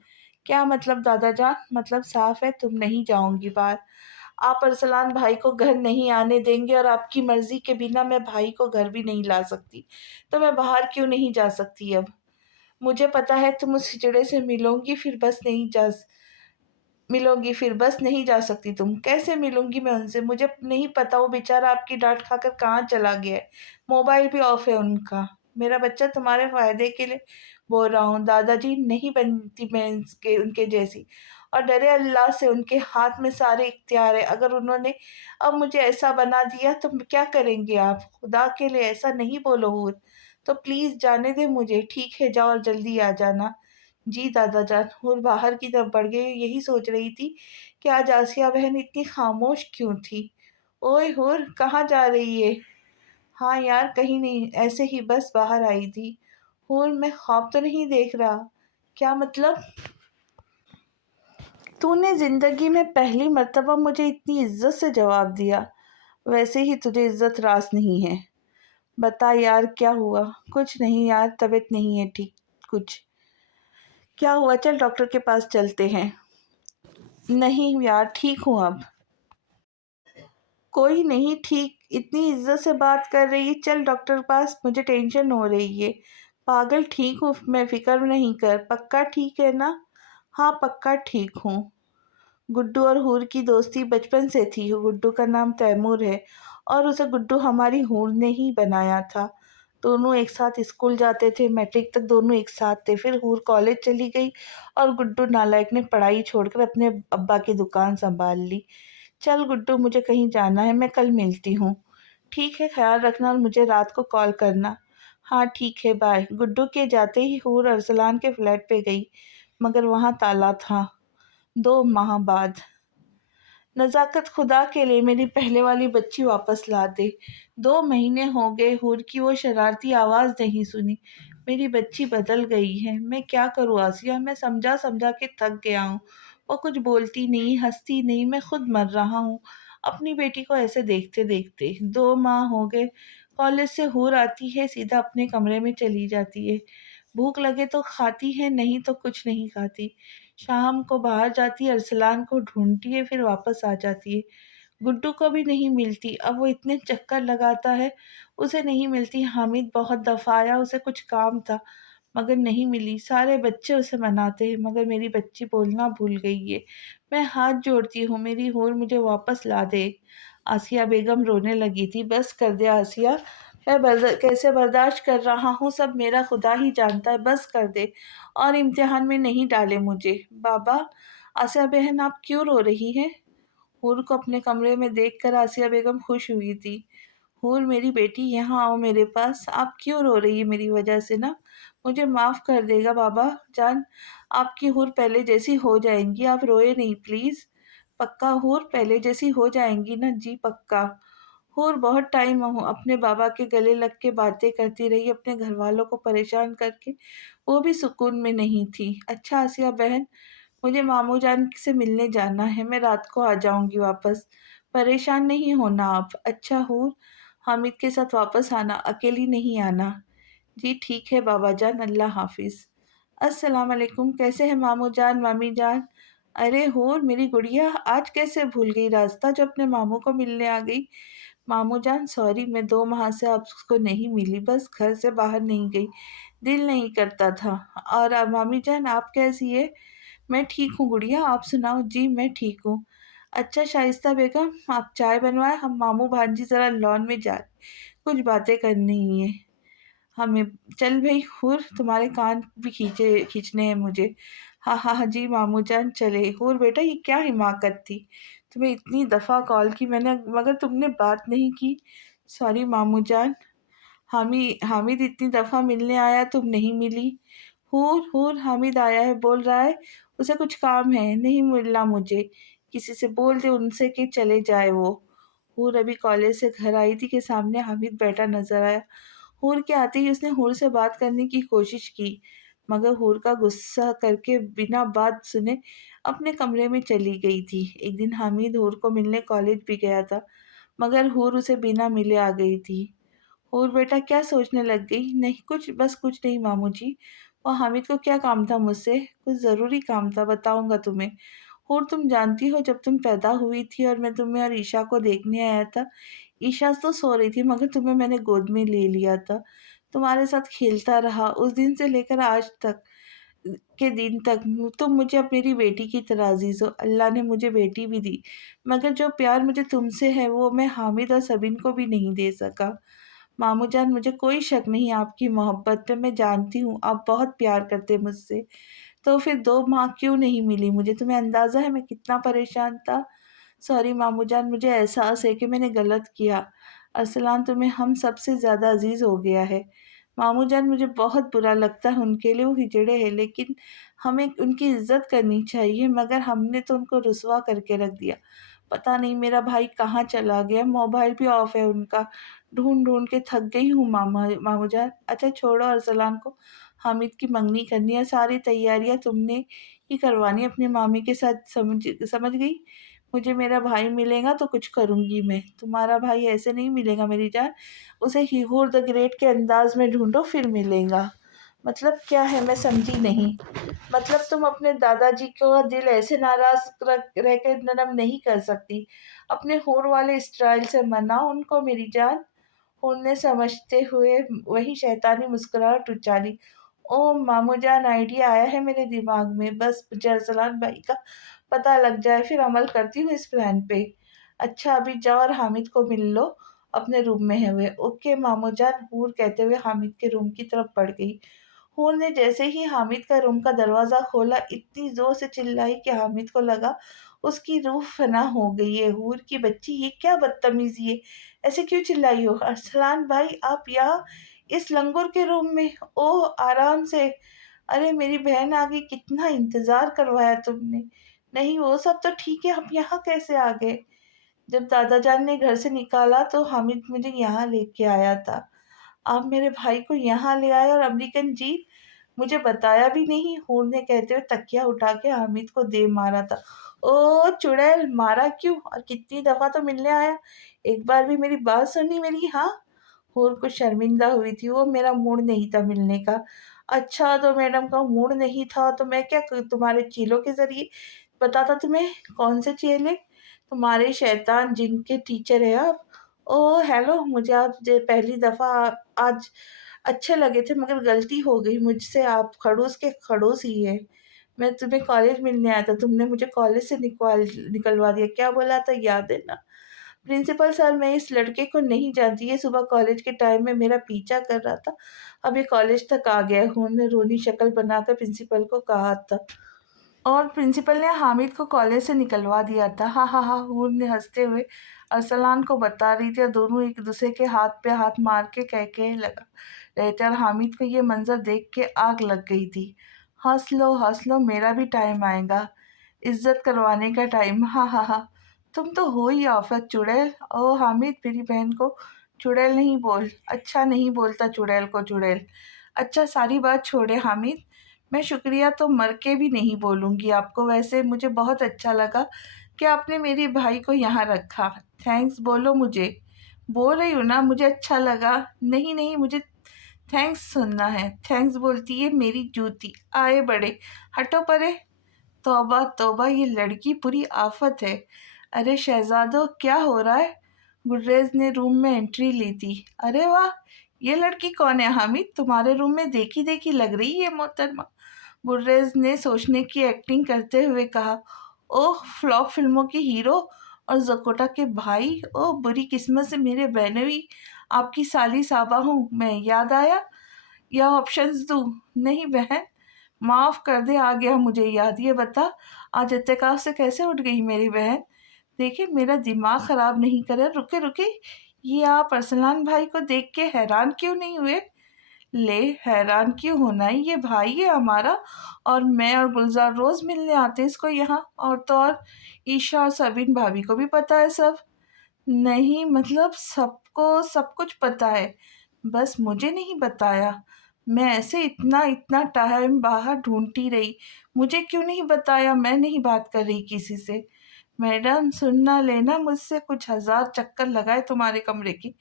क्या मतलब दादा जान? मतलब साफ है, तुम नहीं जाओगी बाहर। आप अरसलान भाई को घर नहीं आने देंगे और आपकी मर्जी के बिना मैं भाई को घर भी नहीं ला सकती। तो मैं बाहर क्यों नहीं जा सकती अब? मुझे पता है तुम उस हिजड़े से मिलोगी, फिर बस नहीं जा सकती तुम। कैसे मिलूंगी मैं उनसे? मुझे नहीं पता, वो बेचारा आपकी डांट खाकर कहाँ चला गया है। मोबाइल भी ऑफ है उनका। मेरा बच्चा, तुम्हारे फायदे के लिए बोल रहा हूँ, दादाजी नहीं बनती मैं उनके जैसी। और डरे अल्लाह से, उनके हाथ में सारे इख्तियार है। अगर उन्होंने अब मुझे ऐसा बना दिया तो क्या करेंगे आप? खुदा के लिए ऐसा नहीं बोलो हूर। तो प्लीज जाने दे मुझे। ठीक है, जाओ और जल्दी आ जाना। जी दादा जान। और बाहर की तरफ बढ़ गई, यही सोच रही थी कि आज आसिया बहन इतनी खामोश क्यों थी। ओए होर, कहाँ जा रही है? हाँ यार, कहीं नहीं, ऐसे ही बस बाहर आई थी। होर, मैं ख्वाब तो नहीं देख रहा? क्या मतलब? तूने जिंदगी में पहली मर्तबा मुझे इतनी इज्जत से जवाब दिया। वैसे ही तुझे इज्जत रास नहीं है। बता यार, क्या हुआ? कुछ नहीं यार, तबीयत नहीं है ठीक कुछ। क्या हुआ? चल डॉक्टर के पास चलते हैं। नहीं यार, ठीक हूँ अब। कोई नहीं, ठीक। इतनी इज्जत से बात कर रही है, चल डॉक्टर के पास, मुझे टेंशन हो रही है। पागल, ठीक हूँ मैं, फिक्र नहीं कर। पक्का ठीक है ना? हाँ पक्का ठीक हूँ। गुड्डू और हूर की दोस्ती बचपन से थी। गुड्डू का नाम तैमूर है और उसे गुड्डू हमारी हूर ने ही बनाया था। दोनों एक साथ स्कूल जाते थे, मैट्रिक तक दोनों एक साथ थे। फिर हूर कॉलेज चली गई और गुड्डू नालायक ने पढ़ाई छोड़कर अपने अब्बा की दुकान संभाल ली। चल गुड्डू, मुझे कहीं जाना है, मैं कल मिलती हूँ। ठीक है, ख्याल रखना और मुझे रात को कॉल करना। हाँ ठीक है, बाय। गुड्डू के जाते ही हूर अरसलान के फ्लैट पे गई, मगर वहाँ ताला था। 2 माह बाद। नज़ाकत, खुदा के लिए मेरी पहले वाली बच्ची वापस ला दे। 2 महीने हो गए हूर की वो शरारती आवाज़ नहीं सुनी। मेरी बच्ची बदल गई है। मैं क्या करूँ आसिया? मैं समझा समझा के थक गया हूँ। वो कुछ बोलती नहीं, हंसती नहीं, मैं खुद मर रहा हूँ अपनी बेटी को ऐसे देखते देखते। 2 माह हो गए। कॉलेज से हूर आती है, सीधा अपने कमरे में चली जाती है। भूख लगे तो खाती है, नहीं तो कुछ नहीं खाती। शाम को बाहर जाती है, अरसलान को ढूंढती है, फिर वापस आ जाती है। गुड्डू को भी नहीं मिलती। अब वो इतने चक्कर लगाता है, उसे नहीं मिलती। हामिद बहुत दफा आया, उसे कुछ काम था, मगर नहीं मिली। सारे बच्चे उसे मनाते हैं, मगर मेरी बच्ची बोलना भूल गई है। मैं हाथ जोड़ती हूँ, मेरी हूर मुझे वापस ला दे। आसिया बेगम रोने लगी थी। बस कर दे आसिया, मैं कैसे बर्दाश्त कर रहा हूँ, सब मेरा खुदा ही जानता है। बस कर दे और इम्तिहान में नहीं डाले मुझे। बाबा। आसिया बहन, आप क्यों रो रही हैं? हूर को अपने कमरे में देखकर आसिया बेगम खुश हुई थी। हूर मेरी बेटी, यहाँ आओ मेरे पास। आप क्यों रो रही है मेरी वजह से ना? मुझे माफ़ कर देगा बाबा जान। आपकी हूर पहले जैसी हो जाएंगी, आप रोए नहीं प्लीज़। पक्का हूर पहले जैसी हो जाएंगी ना? जी पक्का। हूर बहुत टाइम अपने बाबा के गले लग के बातें करती रही, अपने घर वालों को परेशान करके। वो भी सुकून में नहीं थी। अच्छा आसिया बहन, मुझे मामू जान से मिलने जाना है, मैं रात को आ जाऊंगी वापस। परेशान नहीं होना आप। अच्छा हूर, हामिद के साथ वापस आना, अकेली नहीं आना। जी ठीक है बाबा जान, अल्लाह हाफिज। अस्सलाम वालेकुम। कैसे हैं मामू जान, मामी जान? अरे हूर मेरी गुड़िया, आज कैसे भूल गई रास्ता जो अपने मामू को मिलने आ गई? मामू जान सॉरी, मैं 2 माह से आपको नहीं मिली, बस घर से बाहर नहीं गई, दिल नहीं करता था। और मामी जान आप कैसी है? मैं ठीक हूँ गुड़िया, आप सुनाओ? जी मैं ठीक हूँ। अच्छा शाइस्ता बेगम, आप चाय बनवाएं, हम मामू भांजी जरा लॉन में जा रहे, कुछ बातें करनी ही है हमें। चल भाई हूर, तुम्हारे कान भी खींचने हैं मुझे। हाँ हाँ हाँ जी मामू जान चले। हूर बेटा, ये क्या हिमाकत थी, तुम्हें इतनी दफ़ा कॉल की मैंने मगर तुमने बात नहीं की। सॉरी मामू जान। हामिद इतनी दफ़ा मिलने आया, तुम नहीं मिली। हूर हूर, हामिद आया है, बोल रहा है उसे कुछ काम है, नहीं मिलना मुझे। किसी से बोल दे उनसे कि चले जाए वो। हूर अभी कॉलेज से घर आई थी कि सामने हामिद बैठा नजर आया। हूर के आते ही उसने हूर से बात करने की कोशिश की, मगर हूर का गुस्सा करके बिना बात सुने अपने कमरे में चली गई थी। एक दिन हामिद हूर को मिलने कॉलेज भी गया था, मगर हूर उसे बिना मिले आ गई थी। और बेटा क्या सोचने लग गई? नहीं कुछ, बस कुछ नहीं मामू जी। वो हामिद को क्या काम था मुझसे? कुछ ज़रूरी काम था, बताऊंगा तुम्हें। और तुम जानती हो, जब तुम पैदा हुई थी और मैं तुम्हें और ईशा को देखने आया था, ईशा तो सो रही थी मगर तुम्हें मैंने गोद में ले लिया था, तुम्हारे साथ खेलता रहा उस दिन से लेकर आज तक के दिन तक। तुम मुझे अब मेरी बेटी की तरह अजीज हो। अल्लाह ने मुझे बेटी भी दी, मगर जो प्यार मुझे तुमसे है वो मैं हामिद और सबीन को भी नहीं दे सका। मामू जान, मुझे कोई शक नहीं आपकी मोहब्बत पे, मैं जानती हूँ आप बहुत प्यार करते मुझसे। तो फिर 2 माह क्यों नहीं मिली मुझे? तुम्हें अंदाज़ा है मैं कितना परेशान था। सॉरी मामू जान, मुझे एहसास है कि मैंने गलत किया। अरसलान तुम्हें हम सबसे ज़्यादा अजीज़ हो गया है। मामू जान, मुझे बहुत बुरा लगता है उनके लिए, वो हिजड़े हैं, लेकिन हमें उनकी इज्जत करनी चाहिए, मगर हमने तो उनको रुसवा करके रख दिया। पता नहीं मेरा भाई कहाँ चला गया, मोबाइल भी ऑफ है उनका, ढूंढ ढूंढ के थक गई हूँ मामा मामू जान। अच्छा छोड़ो अरसलान को, हामिद की मंगनी करनी है, सारी तैयारियां तुमने ही करवानी है अपनी मामी के साथ, समझ समझ गई। मुझे मेरा भाई मिलेगा तो कुछ करूँगी मैं, तुम्हारा भाई ऐसे नहीं मिलेगा मेरी जान। उसे हीहूर द ग्रेट के अंदाज में ढूंढो फिर मिलेगा। मतलब क्या है, मैं समझी नहीं। मतलब तुम अपने दादाजी को दिल ऐसे नाराज रह के नरम नहीं कर सकती? अपने हूर वाले स्टाइल से मनाओ उनको मेरी जान। उन्हें समझते हुए वही शैतानी मुस्कुराहट उछाली। ओ मामू जान, आइडिया आया है मेरे दिमाग में, बस मुझे अरसलान भाई का पता लग जाए फिर अमल करती हूँ इस प्लान पे। अच्छा अभी जाओ और हामिद को मिल लो, अपने रूम में है वे। ओके मामू जान, हूर कहते हुए हामिद के रूम की तरफ बढ़ गई। हूर ने जैसे ही हामिद का रूम का दरवाजा खोला, इतनी जोर से चिल्लाई कि हामिद को लगा उसकी रूह फना हो गई है। हूर की बच्ची, ये क्या बदतमीजी है, ऐसे क्यों चिल्लाई हो? अरसलान भाई आप यहाँ इस लंगूर के रूम में? ओह आराम से। अरे मेरी बहन आ गई, कितना इंतजार करवाया तुमने। नहीं वो सब तो ठीक है, आप यहाँ कैसे आ गए? जब दादा जान ने घर से निकाला तो हामिद मुझे यहाँ लेके आया था। आप मेरे भाई को यहाँ ले आए और अमेरिकन जी, मुझे बताया भी नहीं। हूर ने कहते हुए तकिया उठा के हामिद को दे मारा था। ओ चुड़ैल, मारा क्यों और कितनी दफा तो मिलने आया, एक बार भी मेरी बात सुनी मेरी? हाँ। हूर कुछ शर्मिंदा हुई थी, वो मेरा मूड नहीं था मिलने का। अच्छा तो मैडम का मूड नहीं था तो मैं क्या तुम्हारे चीलों के जरिए बताता तुम्हें? कौन से चेले? तुम्हारे शैतान जिनके टीचर है आप। ओह हेलो, मुझे आप पहली दफ़ा आज अच्छे लगे थे, मगर गलती हो गई मुझसे, आप खड़ूस के खड़ूस ही है। मैं तुम्हें कॉलेज मिलने आया था, तुमने मुझे कॉलेज से निकलवा दिया, क्या बोला था याद है ना? प्रिंसिपल सर, मैं इस लड़के को नहीं जानती, ये सुबह कॉलेज के टाइम में मेरा पीछा कर रहा था, अब ये कॉलेज तक आ गया है। उन्होंने रोनी शक्ल बनाकर प्रिंसिपल को कहा था और प्रिंसिपल ने हामिद को कॉलेज से निकलवा दिया था। हाँ हाँ हाँ, हूर ने हंसते हुए अरसलान को बता रही थी और दोनों एक दूसरे के हाथ पे हाथ मार के कह लगा रहे थे, और हामिद को ये मंजर देख के आग लग गई थी। हंस लो, मेरा भी टाइम आएगा, इज्जत करवाने का टाइम। हाँ हाँ हाँ, तुम तो हो ही आफत चुड़ैल। ओ हामिद, मेरी बहन को चुड़ैल नहीं बोल, अच्छा नहीं बोलता चुड़ैल को चुड़ैल। अच्छा सारी बात छोड़े हामिद, मैं शुक्रिया तो मर के भी नहीं बोलूँगी आपको। वैसे मुझे बहुत अच्छा लगा कि आपने मेरे भाई को यहाँ रखा। थैंक्स बोलो मुझे। बोल रही हूँ ना, मुझे अच्छा लगा। नहीं नहीं, मुझे थैंक्स सुनना है। थैंक्स बोलती है मेरी जूती, आए बड़े, हटो परे। तौबा तौबा, ये लड़की पूरी आफत है। अरे शहजादो, क्या हो रहा है? गुर्रेज ने रूम में एंट्री ली थी। अरे वाह, ये लड़की कौन है हामिद? तुम्हारे रूम में देखी देखी लग रही है मोहतरमा, गुर्रेज ने सोचने की एक्टिंग करते हुए कहा। ओह फ्लॉप फिल्मों के हीरो और जकोटा के भाई, ओह बुरी किस्मत से मेरे बहनोई आपकी साली साबा हूँ मैं, याद आया? या ऑप्शंस दूँ? नहीं बहन, माफ कर दे, आ गया मुझे याद। ये बता, आज इत्तेकाफ से कैसे उठ गई मेरी बहन? देखिए मेरा दिमाग खराब नहीं करे, रुके रुके, ये आप अरसलान भाई को देख के हैरान क्यों नहीं हुए? ले, हैरान क्यों होना है, ये भाई है हमारा, और मैं और गुलजार रोज मिलने आते हैं इसको यहाँ, और तो और ईशा और सबीन भाभी को भी पता है सब। नहीं मतलब सबको सब कुछ पता है, बस मुझे नहीं बताया। मैं ऐसे इतना इतना टाइम बाहर ढूंढती रही, मुझे क्यों नहीं बताया? मैं नहीं बात कर रही किसी से। मैडम सुनना लेना मुझसे, कुछ हजार चक्कर लगाए तुम्हारे कमरे के,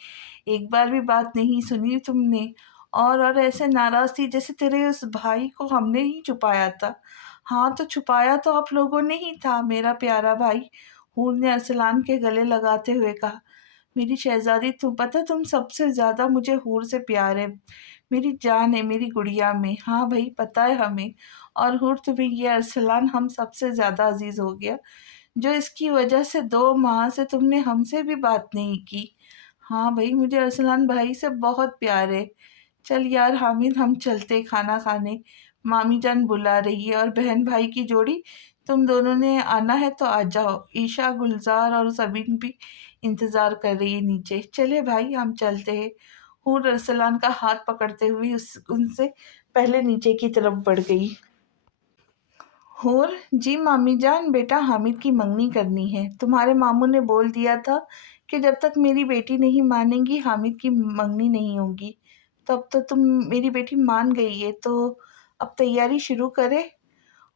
एक बार भी बात नहीं सुनी तुमने। और ऐसे नाराज थी जैसे तेरे उस भाई को हमने ही छुपाया था। हाँ तो छुपाया तो आप लोगों ने ही था मेरा प्यारा भाई, हूर ने अरसलान के गले लगाते हुए कहा। मेरी शहजादी, तुम पता, तुम सबसे ज्यादा मुझे हूर से प्यार है, मेरी जान है मेरी गुड़िया में। हाँ भाई पता है हमें, और हूर तुम्हें, ये अरसलान हम सबसे ज्यादा अजीज हो गया, जो इसकी वजह से 2 माह से तुमने हमसे भी बात नहीं की। हाँ भाई मुझे अरसलान भाई से बहुत प्यार है। चल यार हामिद, हम चलते खाना खाने, मामी जान बुला रही है, और बहन भाई की जोड़ी, तुम दोनों ने आना है तो आ जाओ, ईशा गुलजार और सबीन भी इंतजार कर रही है नीचे। चले भाई हम चलते हैं। हूर अरसलान का हाथ पकड़ते हुए उनसे पहले नीचे की तरफ बढ़ गई। और जी मामी जान, बेटा हामिद की मंगनी करनी है, तुम्हारे मामू ने बोल दिया था कि जब तक मेरी बेटी नहीं मानेगी हामिद की मंगनी नहीं होगी। तब तो तुम, मेरी बेटी मान गई है तो अब तैयारी शुरू करे।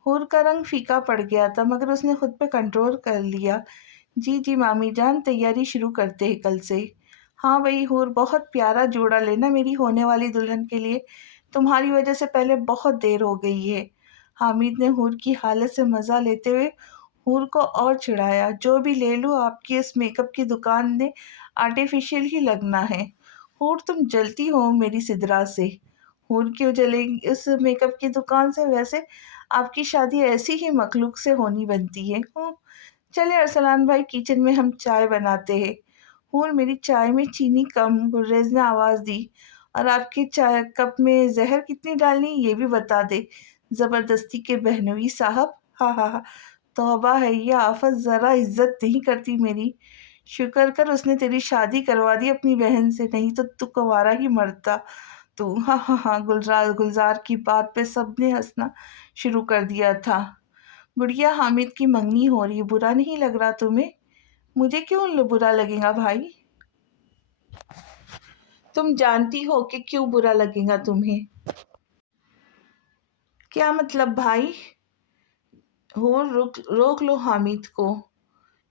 हूर का रंग फीका पड़ गया था मगर उसने खुद पे कंट्रोल कर लिया। जी जी मामी जान, तैयारी शुरू करते हैं कल से। हाँ भाई हूर, बहुत प्यारा जोड़ा लेना मेरी होने वाली दुल्हन के लिए, तुम्हारी वजह से पहले बहुत देर हो गई है। हामिद ने हूर की हालत से मज़ा लेते हुए हूर को और चिढ़ाया। जो भी ले लो, आपकी इस मेकअप की दुकान ने आर्टिफिशियल ही लगना है। हूर तुम जलती हो मेरी सिदरा से। हूर क्यों जलेगी इस मेकअप की दुकान से? वैसे आपकी शादी ऐसी ही मखलूक से होनी बनती है। चले अरसलान भाई, किचन में हम चाय बनाते हैं। हूर मेरी चाय में चीनी कम, गुर्रेज ने आवाज़ दी। और आपके चाय कप में जहर कितनी डालनी ये भी बता दे, ज़बरदस्ती के बहनोई साहब। हाँ हाँ हाँ, तौबा है, ये आफत ज़रा इज्जत नहीं करती मेरी। शुक्र कर उसने तेरी शादी करवा दी अपनी बहन से, नहीं तो तू कुंवारा ही मरता तू। हाँ हाँ हाँ, गुलजार गुलजार की बात पे सबने हंसना शुरू कर दिया था। गुड़िया हामिद की मंगनी हो रही है, बुरा नहीं लग रहा तुम्हें? मुझे क्यों बुरा लगेगा भाई? तुम जानती हो कि क्यों बुरा लगेगा तुम्हें। क्या मतलब भाई? हो, रोक रोक लो हामिद को।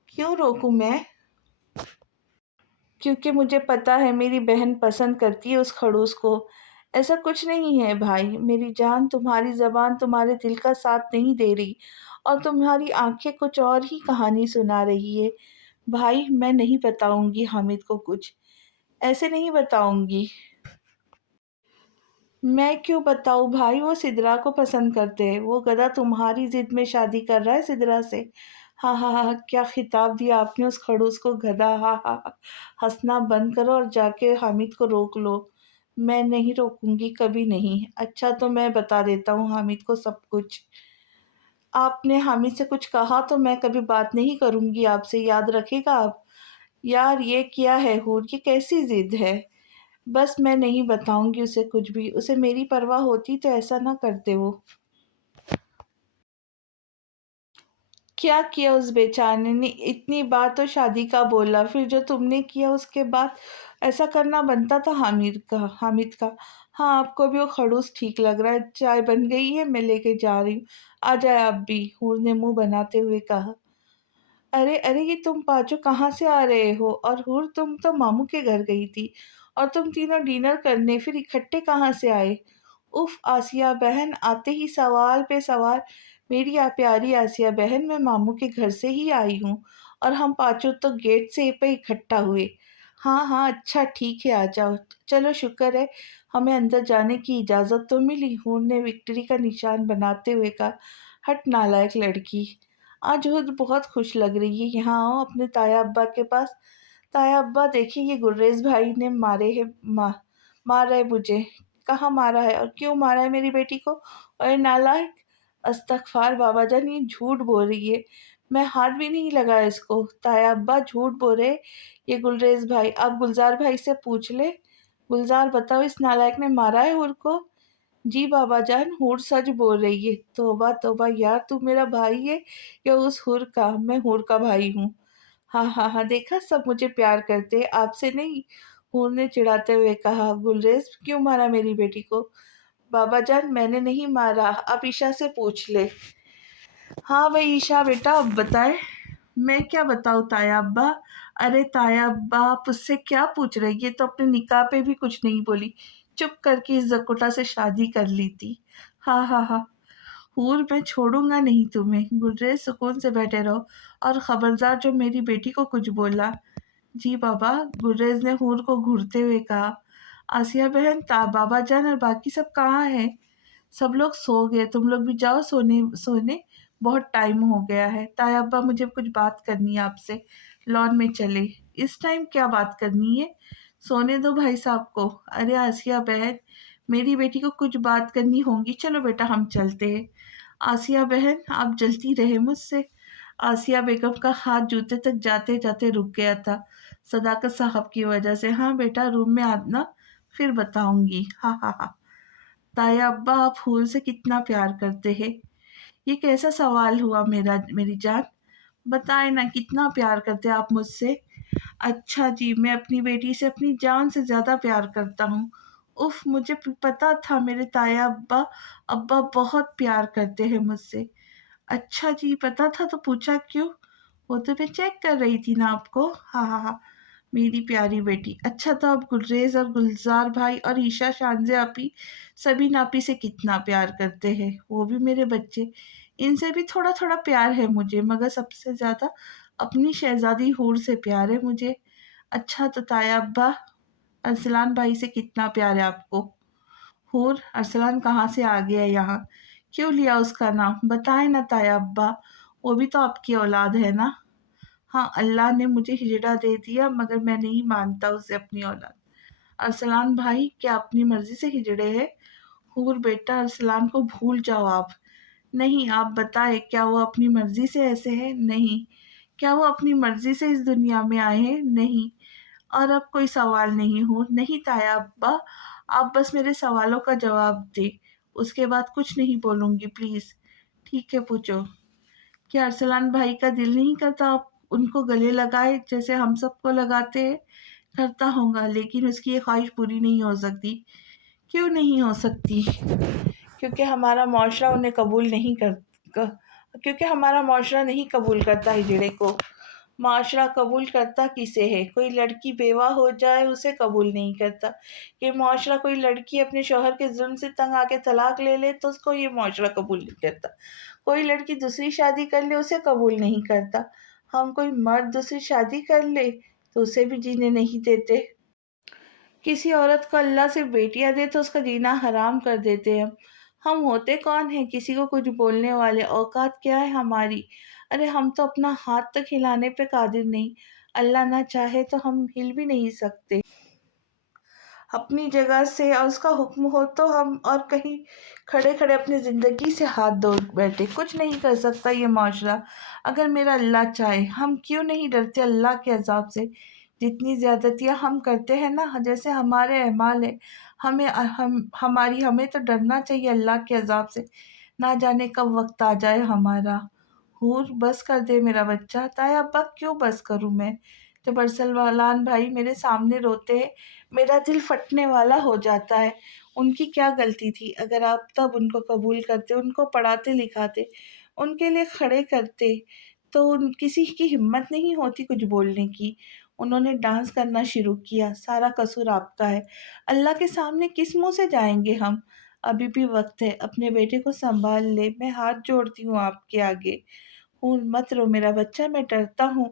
क्यों रोकूं मैं? क्योंकि मुझे पता है मेरी बहन पसंद करती है उस खड़ूस को। ऐसा कुछ नहीं है भाई, मेरी जान, तुम्हारी जबान तुम्हारे दिल का साथ नहीं दे रही, और तुम्हारी आंखें कुछ और ही कहानी सुना रही है। भाई मैं नहीं बताऊंगी हामिद को कुछ, ऐसे नहीं बताऊंगी। मैं क्यों बताऊं भाई, वो सिदरा को पसंद करते हैं, वो गधा तुम्हारी जिद में शादी कर रहा है सिदरा से। हाँ हाँ हाँ हाँ, क्या खिताब दिया आपने उस खड़ूस को, गधा। हाँ हाँ हाँ, हंसना बंद करो और जाके हामिद को रोक लो। मैं नहीं रोकूंगी, कभी नहीं। अच्छा तो मैं बता देता हूँ हामिद को सब कुछ। आपने हामिद से कुछ कहा तो मैं कभी बात नहीं करूंगी आपसे, याद रखेगा आप। यार ये क्या है हूर, ये कैसी जिद है? बस मैं नहीं बताऊंगी उसे कुछ भी, उसे मेरी परवाह होती तो ऐसा ना करते वो। क्या किया उस बेचारे ने? इतनी बार तो शादी का बोला, फिर जो तुमने किया उसके बाद ऐसा करना बनता था हामिद का। हाँ आपको भी वो खड़ूस ठीक लग रहा है, चाय बन गई है, मैं लेके जा रही हूँ, आ जाए आप भी, हूर ने मुंह बनाते हुए कहा। अरे अरे, ये तुम पाँचों कहाँ से आ रहे हो? और हूर तुम तो मामू के घर गई थी, और तुम तीनों डिनर करने फिर इकट्ठे कहाँ से आए? उफ आसिया बहन, आते ही सवाल पे सवाल। मेरी प्यारी आसिया बहन, मैं मामू के घर से ही आई हूँ, और हम पाँचों तो गेट से पे इकट्ठा हुए। हाँ हाँ अच्छा ठीक है, आ जाओ। चलो शुक्र है हमें अंदर जाने की इजाज़त तो मिली, हूर ने विक्ट्री का निशान बनाते हुए कहा। हट नालायक लड़की, آج ہود بہت خوش لگ رہی ہے، یہاں آؤ اپنے تایا ابا کے پاس۔ تایا ابا دیکھیں یہ گریز بھائی نے مار رہے مجھے۔ کہاں مارا ہے اور کیوں مارا ہے میری بیٹی کو؟ اور نالائق! استغفار بابا جان، یہ جھوٹ بول رہی ہے، میں ہاتھ بھی نہیں لگا اس کو۔ تایا ابا جھوٹ بول رہے یہ گلریز بھائی، آپ گلزار بھائی سے پوچھ لے۔ گلزار بتاؤ اس نالائق نے مارا ہے ہور کو؟ جی بابا جان، ہور سچ بول رہی ہے۔ توبہ توبہ یار، تو میرا بھائی ہے یا اس ہور کا؟ میں ہور کا بھائی ہوں۔ ہاں ہاں ہاں، دیکھا سب مجھے پیار کرتے، آپ سے نہیں۔ ہور نے چڑھاتے ہوئے کہا، گلریز کیوں مارا میری بیٹی کو؟ بابا جان میں نے نہیں مارا، آپ عشا سے پوچھ لے۔ ہاں بھائی عشا بیٹا اب بتائے۔ میں کیا بتاؤں تایا ابا؟ ارے تایا ابا آپ اس سے کیا پوچھ رہے؟ یہ تو اپنے نکاح پہ بھی کچھ نہیں بولی، چپ کر کے اس زکوٹا سے شادی کر لی تھی۔ ہاں ہاں ہاں، حور میں چھوڑوں گا نہیں تمہیں۔ گلریز سکون سے بیٹھے رہو اور خبردار جو میری بیٹی کو کچھ بولا۔ جی بابا، گلریز نے حور کو گھورتے ہوئے کہا۔ آسیہ بہن، بابا جان اور باقی سب کہاں ہیں؟ سب لوگ سو گئے، تم لوگ بھی جاؤ سونے بہت ٹائم ہو گیا ہے۔ تایا ابا مجھے کچھ بات کرنی ہے آپ سے، لان میں چلے۔ اس ٹائم کیا بات کرنی ہے؟ سونے دو بھائی صاحب کو۔ ارے آسیہ بہن، میری بیٹی کو کچھ بات کرنی ہوگی، چلو بیٹا ہم چلتے ہیں۔ آسیہ بہن آپ جلتی رہے مجھ سے۔ آسیہ بیگم کا ہاتھ جوتے تک جاتے جاتے رک گیا تھا صداقت صاحب کی وجہ سے۔ ہاں بیٹا روم میں آنا، پھر بتاؤں گی۔ ہاں ہاں ہاں۔ تایا ابا آپ حور سے کتنا پیار کرتے ہیں؟ یہ کیسا سوال ہوا میری جان؟ بتائیں نا کتنا پیار کرتے آپ مجھ سے؟ اچھا جی، میں اپنی بیٹی سے اپنی جان سے زیادہ پیار کرتا ہوں۔ اف، مجھے پتا تھا میرے تایا ابا بہت پیار کرتے ہیں مجھ سے۔ اچھا جی، پتا تھا تو پوچھا کیوں؟ وہ تو میں چیک کر رہی تھی نا آپ کو۔ ہاں ہاں ہاں، میری پیاری بیٹی۔ اچھا تو اب گلریز اور گلزار بھائی اور عشا شانزے آپی سبھی ناپی سے کتنا پیار کرتے ہیں؟ وہ بھی میرے بچے، ان سے بھی تھوڑا تھوڑا پیار ہے مجھے، مگر سب سے زیادہ اپنی شہزادی حور سے پیار ہے مجھے۔ اچھا تو تایا ابا، ارسلان بھائی سے کتنا پیار ہے آپ کو؟ حور، ارسلان کہاں سے آ گیا یہاں؟ کیوں لیا اس کا نام؟ بتائیں نا تایا ابا، وہ بھی تو آپ کی اولاد ہے نا؟ ہاں، اللہ نے مجھے ہجڑا دے دیا مگر میں نہیں مانتا اسے اپنی اولاد۔ ارسلان بھائی کیا اپنی مرضی سے ہجڑے ہیں؟ حور بیٹا، ارسلان کو بھول جاؤ آپ۔ نہیں، آپ بتائیں کیا وہ اپنی مرضی سے ایسے ہے؟ نہیں۔ کیا وہ اپنی مرضی سے اس دنیا میں آئے ہیں؟ نہیں۔ اور اب کوئی سوال نہیں ہو؟ نہیں تایا ابا، آپ بس میرے سوالوں کا جواب دیں، اس کے بعد کچھ نہیں بولوں گی پلیز۔ ٹھیک ہے پوچھو۔ کیا ارسلان بھائی کا دل نہیں کرتا آپ ان کو گلے لگائے جیسے ہم سب کو لگاتے ہیں؟ کرتا ہوگا، لیکن اس کی یہ خواہش پوری نہیں ہو سکتی۔ کیوں نہیں ہو سکتی؟ کیونکہ ہمارا معاشرہ انہیں قبول نہیں کیونکہ ہمارا معاشرہ نہیں قبول کرتا ہجڑے کو۔ معاشرہ قبول کرتا کسے ہے؟ کوئی لڑکی بیوہ ہو جائے اسے قبول نہیں کرتا۔ یہ معاشرہ، کوئی لڑکی اپنے شوہر کے ظلم سے تنگ آ کے طلاق لے لے تو اس کو یہ معاشرہ قبول نہیں کرتا۔ کوئی لڑکی دوسری شادی کر لے اسے قبول نہیں کرتا۔ ہم کوئی مرد دوسری شادی کر لے تو اسے بھی جینے نہیں دیتے۔ کسی عورت کو اللہ سے بیٹیاں دے تو اس کا جینا حرام کر دیتے ہیں۔ ہم ہوتے کون ہیں کسی کو کچھ بولنے والے؟ اوقات کیا ہے ہماری؟ ارے ہم تو اپنا ہاتھ تک ہلانے پہ قادر نہیں، اللہ نہ چاہے تو ہم ہل بھی نہیں سکتے اپنی جگہ سے، اور اس کا حکم ہو تو ہم اور کہیں کھڑے کھڑے اپنی زندگی سے ہاتھ دھو بیٹھے۔ کچھ نہیں کر سکتا یہ معاشرہ اگر میرا اللہ چاہے۔ ہم کیوں نہیں ڈرتے اللہ کے عذاب سے؟ جتنی زیادتیاں ہم کرتے ہیں نا، جیسے ہمارے اعمال ہے، ہمیں تو ڈرنا چاہیے اللہ کے عذاب سے، نہ جانے کب وقت آ جائے ہمارا۔ حور بس کر دے میرا بچہ۔ تایا ابا کیوں بس کروں میں؟ جب ارسلان بھائی میرے سامنے روتے ہیں میرا دل پھٹنے والا ہو جاتا ہے۔ ان کی کیا غلطی تھی؟ اگر آپ تب ان کو قبول کرتے، ان کو پڑھاتے لکھاتے، ان کے لیے کھڑے کرتے تو کسی کی ہمت نہیں ہوتی کچھ بولنے کی۔ انہوں نے ڈانس کرنا شروع کیا، سارا قصور آپ کا ہے۔ اللہ کے سامنے کس منہ سے جائیں گے ہم؟ ابھی بھی وقت ہے، اپنے بیٹے کو سنبھال لے، میں ہاتھ جوڑتی ہوں آپ کے آگے۔ مت رو میرا بچہ، میں ڈرتا ہوں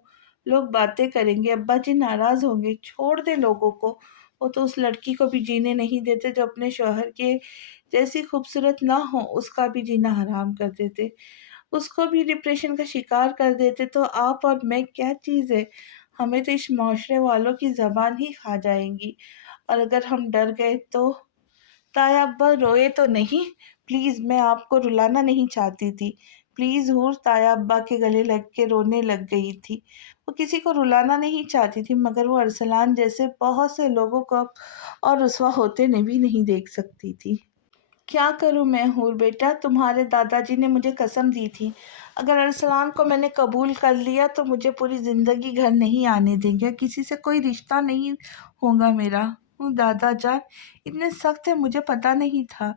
لوگ باتیں کریں گے، ابا جی ناراض ہوں گے۔ چھوڑ دے لوگوں کو، وہ تو اس لڑکی کو بھی جینے نہیں دیتے جو اپنے شوہر کے جیسی خوبصورت نہ ہو، اس کا بھی جینا حرام کر دیتے۔ اس کو بھی ڈپریشن کا شکار کر دیتے تو آپ اور میں کیا چیز ہے؟ ہمیں تو اس معاشرے والوں کی زبان ہی کھا جائیں گی۔ اور اگر ہم ڈر گئے تو؟ تایا ابا روئے تو نہیں، پلیز، میں آپ کو رلانا نہیں چاہتی تھی، پلیز حور۔ تایا ابا کے گلے لگ کے رونے لگ گئی تھی۔ وہ کسی کو رلانا نہیں چاہتی تھی، مگر وہ ارسلان جیسے بہت سے لوگوں کو اور رسوا ہوتے بھی نہیں دیکھ سکتی تھی۔ کیا کروں میں حور بیٹا؟ تمہارے دادا جی نے مجھے قسم دی تھی، اگر ارسلان کو میں نے قبول کر لیا تو مجھے پوری زندگی گھر نہیں آنے دیں گے، کسی سے کوئی رشتہ نہیں ہوگا میرا۔ دادا جان اتنے سخت ہے، مجھے پتہ نہیں تھا۔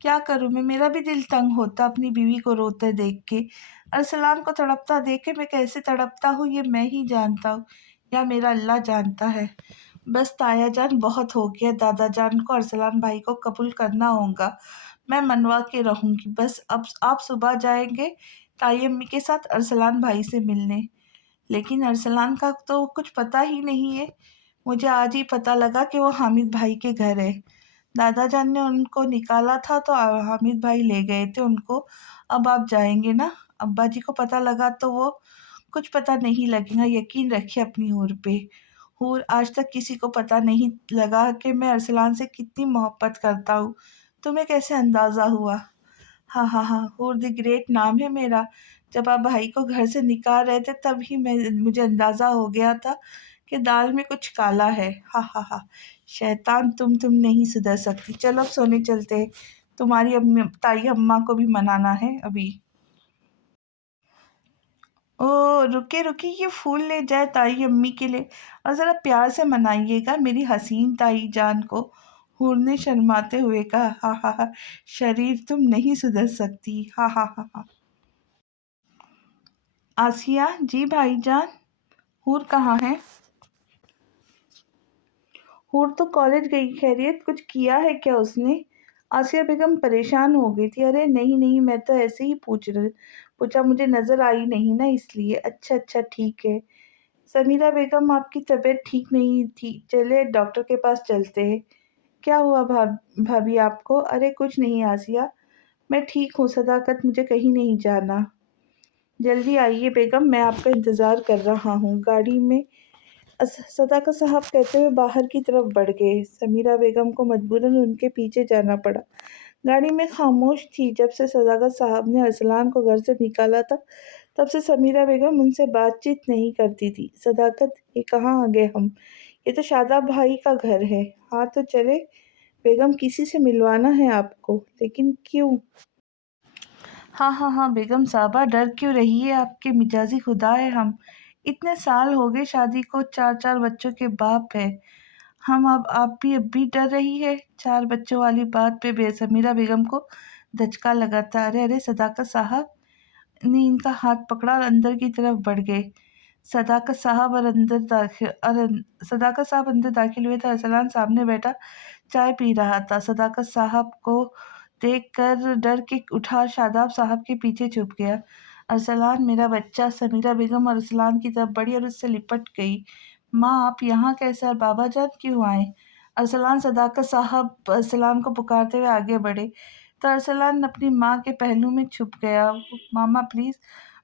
کیا کروں میں؟ میرا بھی دل تنگ ہوتا اپنی بیوی کو روتے دیکھ کے، ارسلان کو تڑپتا دیکھ کے۔ میں کیسے تڑپتا ہوں یہ میں ہی جانتا ہوں، یا میرا اللہ جانتا ہے۔ بس تایا جان بہت ہو گیا، دادا جان کو ارسلان بھائی کو قبول کرنا ہوگا، میں منوا کے رہوں گی۔ بس اب آپ صبح جائیں گے تائی امی کے ساتھ ارسلان بھائی سے ملنے۔ لیکن ارسلان کا تو کچھ پتہ ہی نہیں ہے، مجھے آج ہی پتہ لگا کہ وہ حامد بھائی کے گھر ہے۔ دادا جان نے ان کو نکالا تھا تو حامد بھائی لے گئے تھے ان کو۔ اب آپ جائیں گے نا؟ ابا جی کو پتہ لگا تو وہ کچھ پتہ نہیں لگے گا، یقین رکھے اپنی حور پہ۔ حور، آج تک کسی کو پتہ نہیں لگا کہ میں ارسلان سے کتنی محبت کرتا ہوں، تمہیں کیسے اندازہ ہوا؟ ہاں ہاں ہاں، حور دی گریٹ نام ہے میرا۔ جب آپ بھائی کو گھر سے نکال رہے تھے تب ہی مجھے اندازہ ہو گیا تھا کہ دال میں کچھ کالا ہے۔ ہاں ہاں ہاں، شیطان، تم نہیں سدھر سکتی۔ چلو اب سونے چلتے ہیں، تمہاری تائی اماں کو بھی منانا ہے ابھی۔ او رکے رکے، یہ پھول لے جائے تائی امی کے لیے، اور ذرا پیار سے منائیے گا میری حسین تائی جان کو۔ حور نے شرماتے ہوئے کہا۔ ہاں ہاں ہاں، شریف، تم نہیں سدھر سکتی۔ ہاں ہاں ہاں ہاں۔ آسیہ جی بھائی جان، حور کہاں ہے؟ حور تو کالج گئی، خیریت کچھ کیا ہے کیا اس نے؟ آسیہ بیگم پریشان ہو گئی تھی۔ ارے نہیں نہیں، میں تو ایسے ہی پوچھا، مجھے نظر آئی نہیں نا اس لیے۔ اچھا اچھا ٹھیک ہے۔ سمیرہ بیگم آپ کی طبیعت ٹھیک نہیں تھی، چلے ڈاکٹر کے پاس چلتے ہیں۔ کیا ہوا بھابھی آپ کو؟ ارے کچھ نہیں آسیہ، میں ٹھیک ہوں۔ صداقت، مجھے کہیں نہیں جانا، جلدی آئیے بیگم، میں آپ کا انتظار کر رہا ہوں گاڑی میں۔ صداقت صاحب کہتے ہوئے باہر کی طرف بڑھ گئے۔ سمیرہ بیگم کو مجبوراً ان کے پیچھے جانا پڑا۔ گاڑی میں خاموش تھی۔ جب سے صداقت صاحب نے ارسلان کو گھر سے نکالا تھا تب سے سمیرہ بیگم ان سے بات چیت نہیں کرتی تھی۔ صداقت، یہ کہاں آ گئے ہم؟ یہ تو شاداب بھائی کا گھر ہے۔ ہاں تو چلے بیگم، کسی سے ملوانا ہے آپ کو۔ لیکن کیوں؟ ہاں ہاں ہاں بیگم صاحبہ، ڈر کیوں رہی ہے؟ آپ کے مجازی خدا ہے ہم، اتنے سال ہو گئے شادی کو، 4 بچوں کے باپ ہے ہم، اب بھی ڈر رہی ہے؟ 4 بچوں والی بات پہ سمیرہ بیگم کو دھچکا لگا تھا۔ ارے ارے، صداقت صاحب نے ان کا ہاتھ پکڑا اور اندر کی طرف بڑھ گئے۔ صداقت صاحب اندر داخل ہوئے تھے۔ ارسلان سامنے بیٹھا چائے پی رہا تھا۔ صداقت صاحب کو دیکھ کر ڈر کے اٹھا، شاداب صاحب کے پیچھے چھپ گیا۔ ارسلان میرا بچہ۔ سمیرہ بیگم ارسلان کی طرف بڑھی اور اس سے لپٹ گئی۔ ماں، آپ یہاں کیسے؟ اور بابا جان کیوں آئے؟ ارسلان، صداقت صاحب ارسلان کو پکارتے ہوئے آگے بڑھے تو ارسلان اپنی ماں کے پہلو میں چھپ گیا۔ ماما پلیز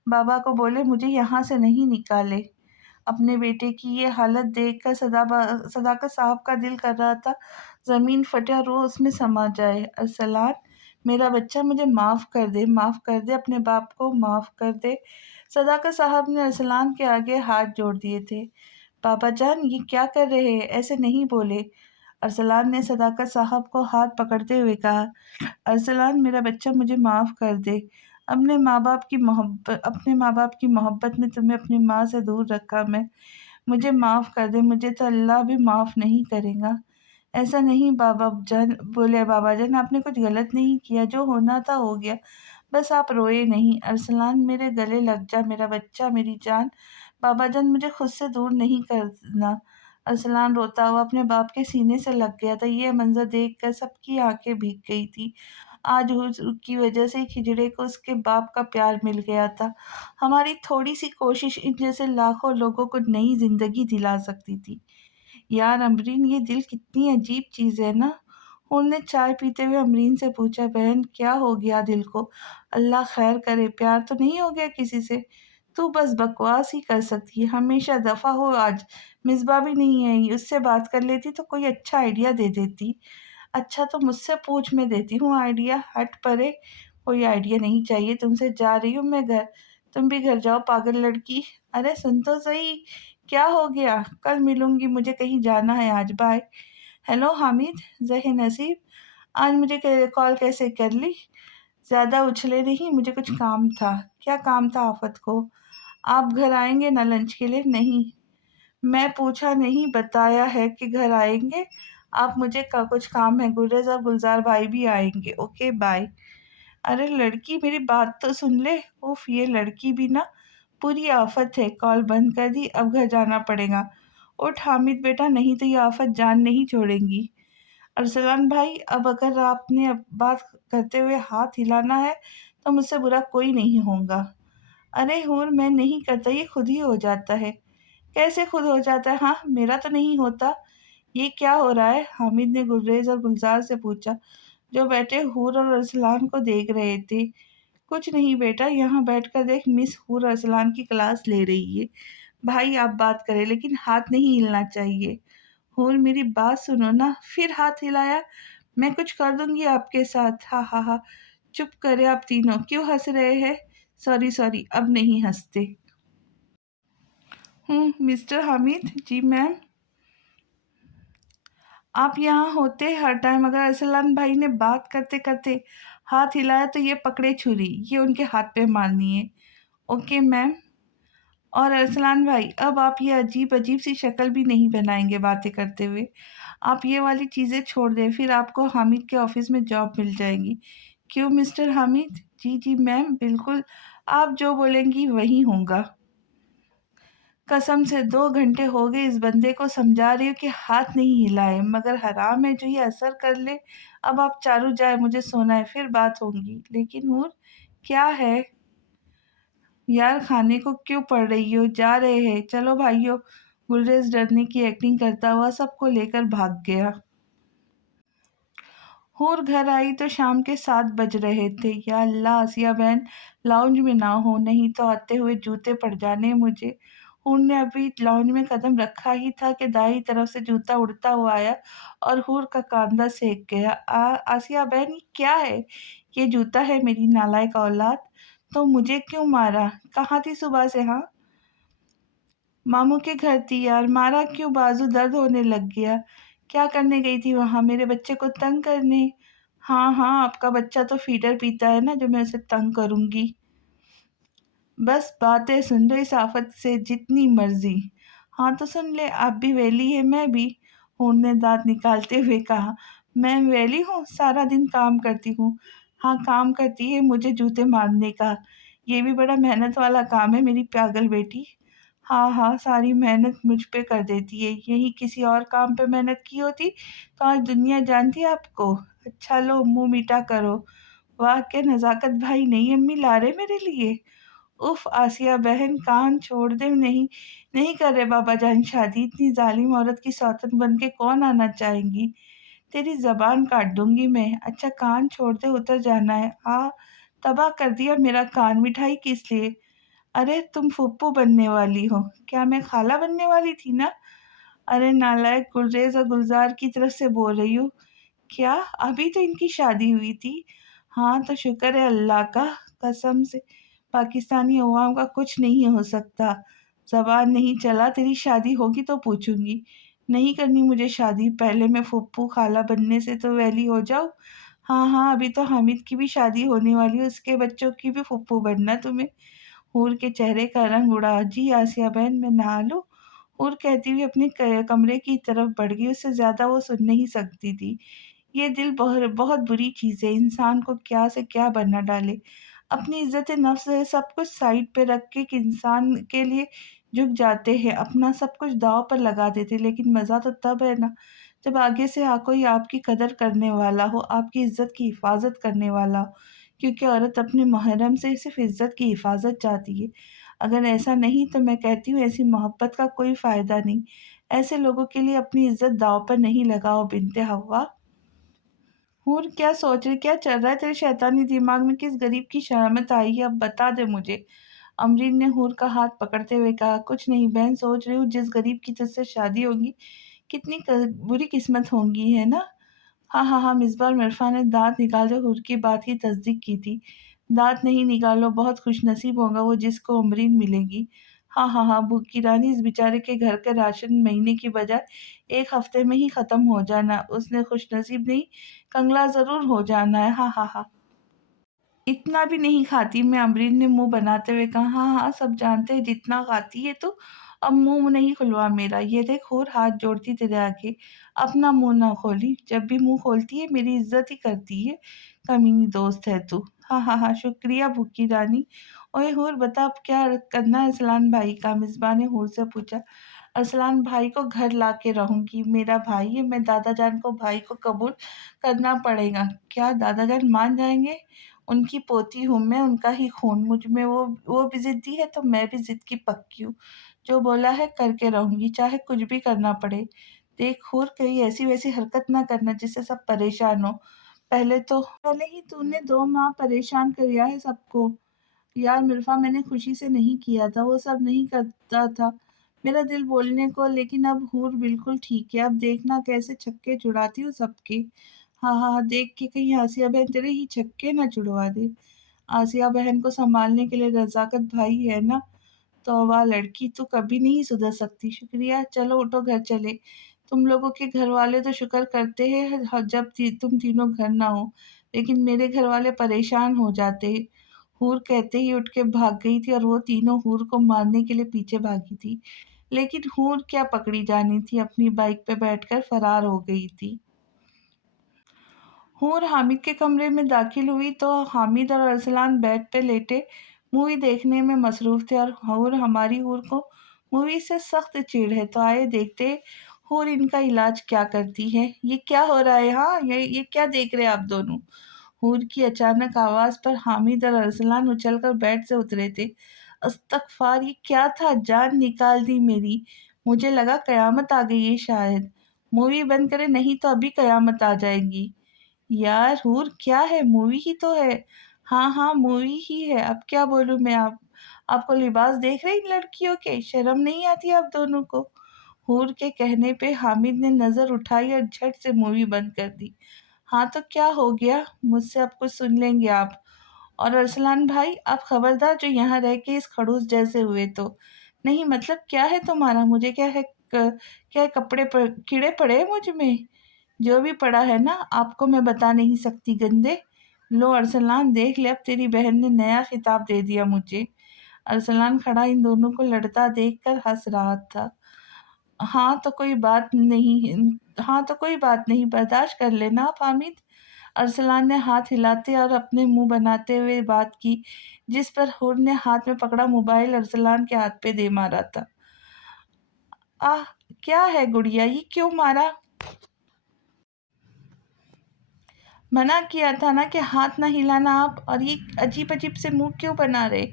بابا کو بولے مجھے یہاں سے نہیں نکالے۔ اپنے بیٹے کی یہ حالت دیکھ کر صداقت صاحب کا دل کر رہا تھا زمین پھٹے اور وہ اس میں سما جائے۔ ارسلان میرا بچہ، مجھے معاف کر دے، معاف کر دے، اپنے باپ کو معاف کر دے۔ صداقت صاحب نے ارسلان کے آگے ہاتھ جوڑ دیے تھے۔ بابا جان یہ کیا کر رہے ہیں؟ ایسے نہیں بولے۔ ارسلان نے صداقت صاحب کو ہاتھ پکڑتے ہوئے کہا۔ ارسلان میرا بچہ، مجھے معاف کر دے، اپنے ماں باپ کی محبت میں تمہیں اپنی ماں سے دور رکھا میں، مجھے معاف کر دے، مجھے تو اللہ بھی معاف نہیں کرے گا۔ ایسا نہیں بابا جان، بولے بابا جان، آپ نے کچھ غلط نہیں کیا، جو ہونا تھا ہو گیا، بس آپ روئے نہیں۔ ارسلان میرے گلے لگ جا میرا بچہ، میری جان۔ بابا جان مجھے خود سے دور نہیں کرنا۔ ارسلان روتا ہوا اپنے باپ کے سینے سے لگ گیا تھا۔ یہ منظر دیکھ کر سب کی آنکھیں بھیگ گئی تھی۔ آج اس کی وجہ سے کھجڑے کو اس کے باپ کا پیار مل گیا تھا۔ ہماری تھوڑی سی کوشش ان جیسے لاکھوں لوگوں کو نئی زندگی دلا سکتی تھی۔ یار امرین، یہ دل کتنی عجیب چیز ہے نا۔ انہوں نے چائے پیتے ہوئے امرین سے پوچھا، بہن کیا ہو گیا دل کو؟ اللہ خیر کرے، پیار تو نہیں ہو گیا کسی سے؟ تو بس بکواس ہی کر سکتی ہے، ہمیشہ دفعہ ہو آج مصباح بھی نہیں آئی، اس سے بات کر لیتی تو کوئی اچھا آئیڈیا دے دیتی۔ اچھا تو مجھ سے پوچھ، میں دیتی ہوں آئیڈیا، ہٹ پرے، کوئی آئیڈیا نہیں چاہیے تم سے، جا رہی ہوں میں گھر، تم بھی گھر جاؤ پاگل لڑکی۔ ارے سن تو صحیح، کیا ہو گیا؟ کل ملوں گی، مجھے کہیں جانا ہے آج، بائے۔ ہیلو حامد، زہ نصیب، آج مجھے کال کیسے کر لی؟ زیادہ اچھلے نہیں، مجھے کچھ کام تھا۔ کیا کام تھا آفت کو؟ آپ گھر آئیں گے نا لنچ کے لیے؟ نہیں، میں پوچھا نہیں، بتایا ہے کہ گھر آئیں گے آپ، مجھے کچھ کام ہے، گلریز اور گلزار بھائی بھی آئیں گے، اوکے بائے۔ ارے لڑکی میری بات تو سن لے، اوف یہ لڑکی بھی نا پوری آفت ہے، کال بند کر دی، اب گھر جانا پڑے گا۔ اٹھ حامد بیٹا، نہیں تو یہ آفت جان نہیں چھوڑیں گی۔ ارسلان بھائی، اب اگر آپ نے بات کرتے ہوئے ہاتھ ہلانا ہے تو مجھ سے برا کوئی نہیں ہوگا۔ ارے حور میں نہیں کرتا، یہ خود ہی ہو جاتا ہے۔ کیسے خود ہو جاتا ہے؟ ہاں میرا تو نہیں ہوتا۔ یہ کیا ہو رہا ہے؟ حامد نے گلریز اور گلزار سے پوچھا جو بیٹھے حور اور ارسلان کو دیکھ رہے تھے۔ کچھ نہیں بیٹا، یہاں بیٹھ کر دیکھ، مس حور ارسلان کی کلاس لے رہی ہے۔ بھائی آپ بات کریں لیکن ہاتھ نہیں ہلنا چاہیے۔ حور میری بات سنو نا، پھر ہاتھ ہلایا؟ میں کچھ کر دوں گی آپ کے ساتھ، ہاں ہاں ہاں۔ چپ کرے آپ تینوں، کیوں ہنس رہے ہیں؟ سوری سوری، اب نہیں ہنستے۔ مسٹر حامد جی میم، آپ یہاں ہوتے ہر ٹائم، اگر ارسلان بھائی نے بات کرتے کرتے ہاتھ ہلایا تو یہ پکڑے چھری، یہ ان کے ہاتھ پہ مارنی ہے۔ Okay ma'am. اور ارسلان بھائی اب آپ یہ عجیب عجیب سی شکل بھی نہیں بنائیں گے باتیں کرتے ہوئے، آپ یہ والی چیزیں چھوڑ دیں، پھر آپ کو حامد کے آفس میں جاب مل جائے گی۔ کیوں مسٹر حامد؟ جی جی میم بالکل، آپ جو بولیں گی وہی ہوگا۔ قسم سے 2 گھنٹے ہو گئے اس بندے کو سمجھا رہی ہوں کہ ہاتھ نہیں ہلائے، مگر حرام ہے جو یہ اثر کر لے۔ اب آپ چاروں جائے، مجھے سونا ہے، پھر بات ہوگی۔ لیکن حور کیا ہے یار، کھانے کو کیوں پڑ رہی ہو؟ جا رہے ہیں، چلو بھائیو۔ گلریز ڈرنے کی ایکٹنگ کرتا ہوا سب کو لے کر بھاگ گیا۔ حور گھر آئی تو شام کے 7 بج رہے تھے۔ یا اللہ، آسیہ بہن لاؤنج میں نہ ہو، نہیں تو آتے ہوئے جوتے پڑ جانے مجھے۔ حور نے ابھی لاؤنج میں قدم رکھا ہی تھا کہ دائیں طرف سے جوتا اڑتا ہوا آیا اور حور کا کاندھا سینک گیا۔ آسیہ بہن یہ کیا ہے؟ یہ جوتا ہے میری نالائق اولاد، تو مجھے کیوں مارا؟ کہاں تھی صبح سے؟ ہاں ماموں کے گھر تھی یار، مارا کیوں؟ بازو درد ہونے لگ گیا۔ کیا کرنے گئی تھی وہاں؟ میرے بچے کو تنگ کرنے۔ ہاں ہاں، آپ کا بچہ تو فیڈر پیتا ہے نا جو میں اسے تنگ کروں گی۔ بس باتیں سن لو اس آفت سے جتنی مرضی۔ ہاں تو سن لے، آپ بھی ویلی ہے، میں بھی۔ ہون نے دانت نکالتے ہوئے کہا، میں ویلی ہوں؟ سارا دن کام کرتی ہوں۔ ہاں کام کرتی ہے مجھے جوتے مارنے کا، یہ بھی بڑا محنت والا کام ہے میری پاگل بیٹی۔ ہاں ہاں، ساری محنت مجھ پہ کر دیتی ہے، یہی کسی اور کام پہ محنت کی ہوتی تو آج دنیا جانتی آپ کو۔ اچھا لو منہ میٹھا کرو۔ واہ کیا نزاکت بھائی، نئی امی لا رہے میرے لیے۔ اف آسیہ بہن کان چھوڑ دے، نہیں نہیں کر رہے بابا جان شادی، اتنی ظالم عورت کی سوتن بن کے کون آنا چاہیں گی؟ تیری زبان کاٹ دوں گی میں۔ اچھا کان چھوڑ دے، اتر جانا ہے۔ ہاں تباہ کر دیا میرا کان، مٹھائی کس لیے؟ ارے تم پھپھو بننے والی ہو، کیا میں خالہ بننے والی تھی نا؟ ارے نالائق، گلریز اور گلزار کی طرف سے بول رہی ہوں۔ کیا ابھی تو ان کی شادی ہوئی تھی؟ ہاں تو شکر ہے اللہ کا، قسم سے پاکستانی عوام کا کچھ نہیں ہو سکتا۔ زبان نہیں چلا، تیری شادی ہوگی تو پوچھوں گی۔ نہیں کرنی مجھے شادی، پہلے میں پھپھو خالہ بننے سے تو ویلی ہو جاؤ۔ ہاں ہاں، ابھی تو حامد کی بھی شادی ہونے والی ہے، اس کے بچوں کی بھی پھپھو بننا تمہیں۔ حور کے چہرے کا رنگ اڑا۔ جی آسیہ بہن میں نہا لوں؟ حور کہتی ہوئی اپنے کمرے کی طرف بڑھ گئی، اس سے زیادہ وہ سن نہیں سکتی تھی۔ یہ دل بہت بہت بری چیز ہے، انسان کو کیا سے کیا بنا ڈالے۔ اپنی عزت نفس ہے سب کچھ سائڈ پہ رکھ کے کہ انسان کے لیے جھک جاتے ہیں، اپنا سب کچھ داؤ پر لگا دیتے، لیکن مزہ تو تب ہے نا جب آگے سے کوئی آپ کی قدر کرنے والا ہو، آپ کی عزت کی حفاظت کرنے والا ہو، کیونکہ عورت اپنے محرم سے صرف عزت کی حفاظت چاہتی ہے۔ اگر ایسا نہیں تو میں کہتی ہوں ایسی محبت کا کوئی فائدہ نہیں، ایسے لوگوں کے لیے اپنی عزت داؤ پر نہیں لگاؤ بنت حوا۔ ہور کیا سوچ رہے، کیا چل رہا ہے تیرے شیطانی دماغ میں؟ کس غریب کی شرامت آئی ہے؟ اب بتا دے مجھے۔ امرین نے ہور کا ہاتھ پکڑتے ہوئے کہا، کچھ نہیں بہن، سوچ رہی ہوں جس غریب کی تجھ سے شادی ہوگی کتنی بری قسمت ہوگی، ہے نا؟ ہاں ہاں ہاں، مصباح اور مرفا نے دانت نکالتے ہور کی بات کی تصدیق کی تھی۔ دانت نہیں نکالو، بہت خوش نصیب ہوگا وہ جس کو امرین ملے گی۔ ہاں ہاں ہاں، بھوکی رانی، اس بیچارے کے گھر کا راشن مہینے کی بجائے ایک ہفتے میں ہی ختم ہو جانا، اس نے خوش نصیب نہیں کنگلا ضرور ہو جانا ہے۔ ہاں ہاں ہاں، اتنا بھی نہیں کھاتی میں، امرین نے منہ بناتے ہوئے کہا۔ ہاں ہاں، سب جانتے ہیں جتنا کھاتی ہے تو، اب منہ نہیں کھلوا میرا۔ یہ دیکھ ہور ہاتھ جوڑتی تیرے آگے، اپنا منہ نہ کھولی، جب بھی منہ کھولتی ہے میری عزت ہی کرتی ہے، کمینی دوست ہے تو۔ ہاں ہاں ہاں، شکریہ بھوکی رانی۔ اوے ہور بتا اب کیا کرنا ہے ارسلان بھائی کا؟ مصباح نے ہور سے پوچھا۔ ارسلان بھائی کو گھر لا کے رہوں گی، میرا بھائی ہے، میں دادا جان کو بھائی کو قبول کرنا پڑے گا۔ کیا دادا جان مان جائیں گے؟ ان کی پوتی ہوں میں، ان کا ہی خون مجھ میں، وہ بھی ضدی ہے تو میں بھی ضد کی پکی ہوں، جو بولا ہے کر کے رہوں گی، چاہے کچھ بھی کرنا پڑے۔ دیکھ ہور، کہیں ایسی ویسی حرکت نہ کرنا جس سے سب پریشان ہو، پہلے ہی تو نے 2 ماہ پریشان کریا ہے سب کو۔ یار مرفا، میں نے خوشی سے نہیں کیا تھا، وہ سب نہیں کرتا تھا میرا دل بولنے کو، لیکن اب ہور بالکل ٹھیک ہے، اب دیکھنا کیسے چھکے چھڑاتی ہوں سب کے۔ ہاں ہاں ہاں، دیکھ کے کہیں آسیہ بہن تیرے ہی چھکے نہ چھڑوا دے۔ آسیہ بہن کو سنبھالنے کے لیے رزاقت بھائی ہے نا؟ توبہ لڑکی، تو کبھی نہیں سدھر سکتی۔ شکریہ، چلو اٹھو گھر چلے۔ تم لوگوں کے گھر والے تو شکر کرتے ہیں جب تم تینوں گھر نہ ہو، لیکن میرے گھر والے پریشان ہو جاتے۔ ہور کہتے ہی اٹھ کے بھاگ گئی تھی اور وہ تینوں ہور کو مارنے کے لیے پیچھے بھاگی تھی، لیکن ہور کیا پکڑی جانی تھی، اپنی بائک پہ بیٹھ کر فرار ہو گئی تھی۔ ہور حامد کے کمرے میں داخل ہوئی تو حامد اور ارسلان بیڈ پہ لیٹے مووی دیکھنے میں مصروف تھے، اور ہماری ہور کو مووی سے سخت چڑ ہے، تو آئے دیکھتے ہور ان کا علاج کیا کرتی ہے۔ یہ کیا ہو رہا ہے؟ ہاں، یہ کیا دیکھ رہے آپ دونوں؟ ہور کی اچانک آواز پر حامد اور ارسلان اچھل کر بیڈ سے اترے تھے۔ استغفار، یہ کیا تھا؟ جان نکال دی میری، مجھے لگا قیامت آ گئی ہے شاید۔ مووی بند کرے، نہیں تو ابھی قیامت آ جائے گی۔ یار ہور، کیا ہے؟ مووی ہی تو ہے۔ ہاں ہاں، مووی ہی ہے، اب کیا بولوں میں؟ آپ کو لباس دیکھ رہے ان لڑکیوں کے؟ شرم نہیں آتی آپ دونوں کو؟ ہور کے کہنے پہ حامد نے نظر اٹھائی اور جھٹ سے مووی بند کر دی۔ ہاں تو کیا ہو گیا؟ مجھ سے اب کچھ سن لیں گے آپ۔ اور ارسلان بھائی، آپ خبردار جو یہاں رہ کے اس خڑوس جیسے ہوئے تو۔ نہیں مطلب کیا ہے تمہارا؟ مجھے کیا ہے، کیا کپڑے کیڑے پڑے مجھ میں؟ جو بھی پڑا ہے نا، آپ کو میں بتا نہیں سکتی گندے۔ لو ارسلان، دیکھ لے، اب تیری بہن نے نیا خطاب دے دیا مجھے۔ ارسلان کھڑا ان دونوں کو لڑتا دیکھ کر ہنس رہا تھا۔ ہاں تو کوئی بات نہیں، برداشت کر لینا آپ حامد۔ ارسلان نے ہاتھ ہلاتے اور اپنے منہ بناتے ہوئے بات کی، جس پر ہور نے ہاتھ میں پکڑا موبائل ارسلان کے ہاتھ پہ دے مارا تھا۔ آہ، کیا ہے گڑیا، یہ کیوں مارا؟ منع کیا تھا نا کہ ہاتھ نہ ہلانا آپ، اور یہ عجیب عجیب سے منہ کیوں بنا رہے؟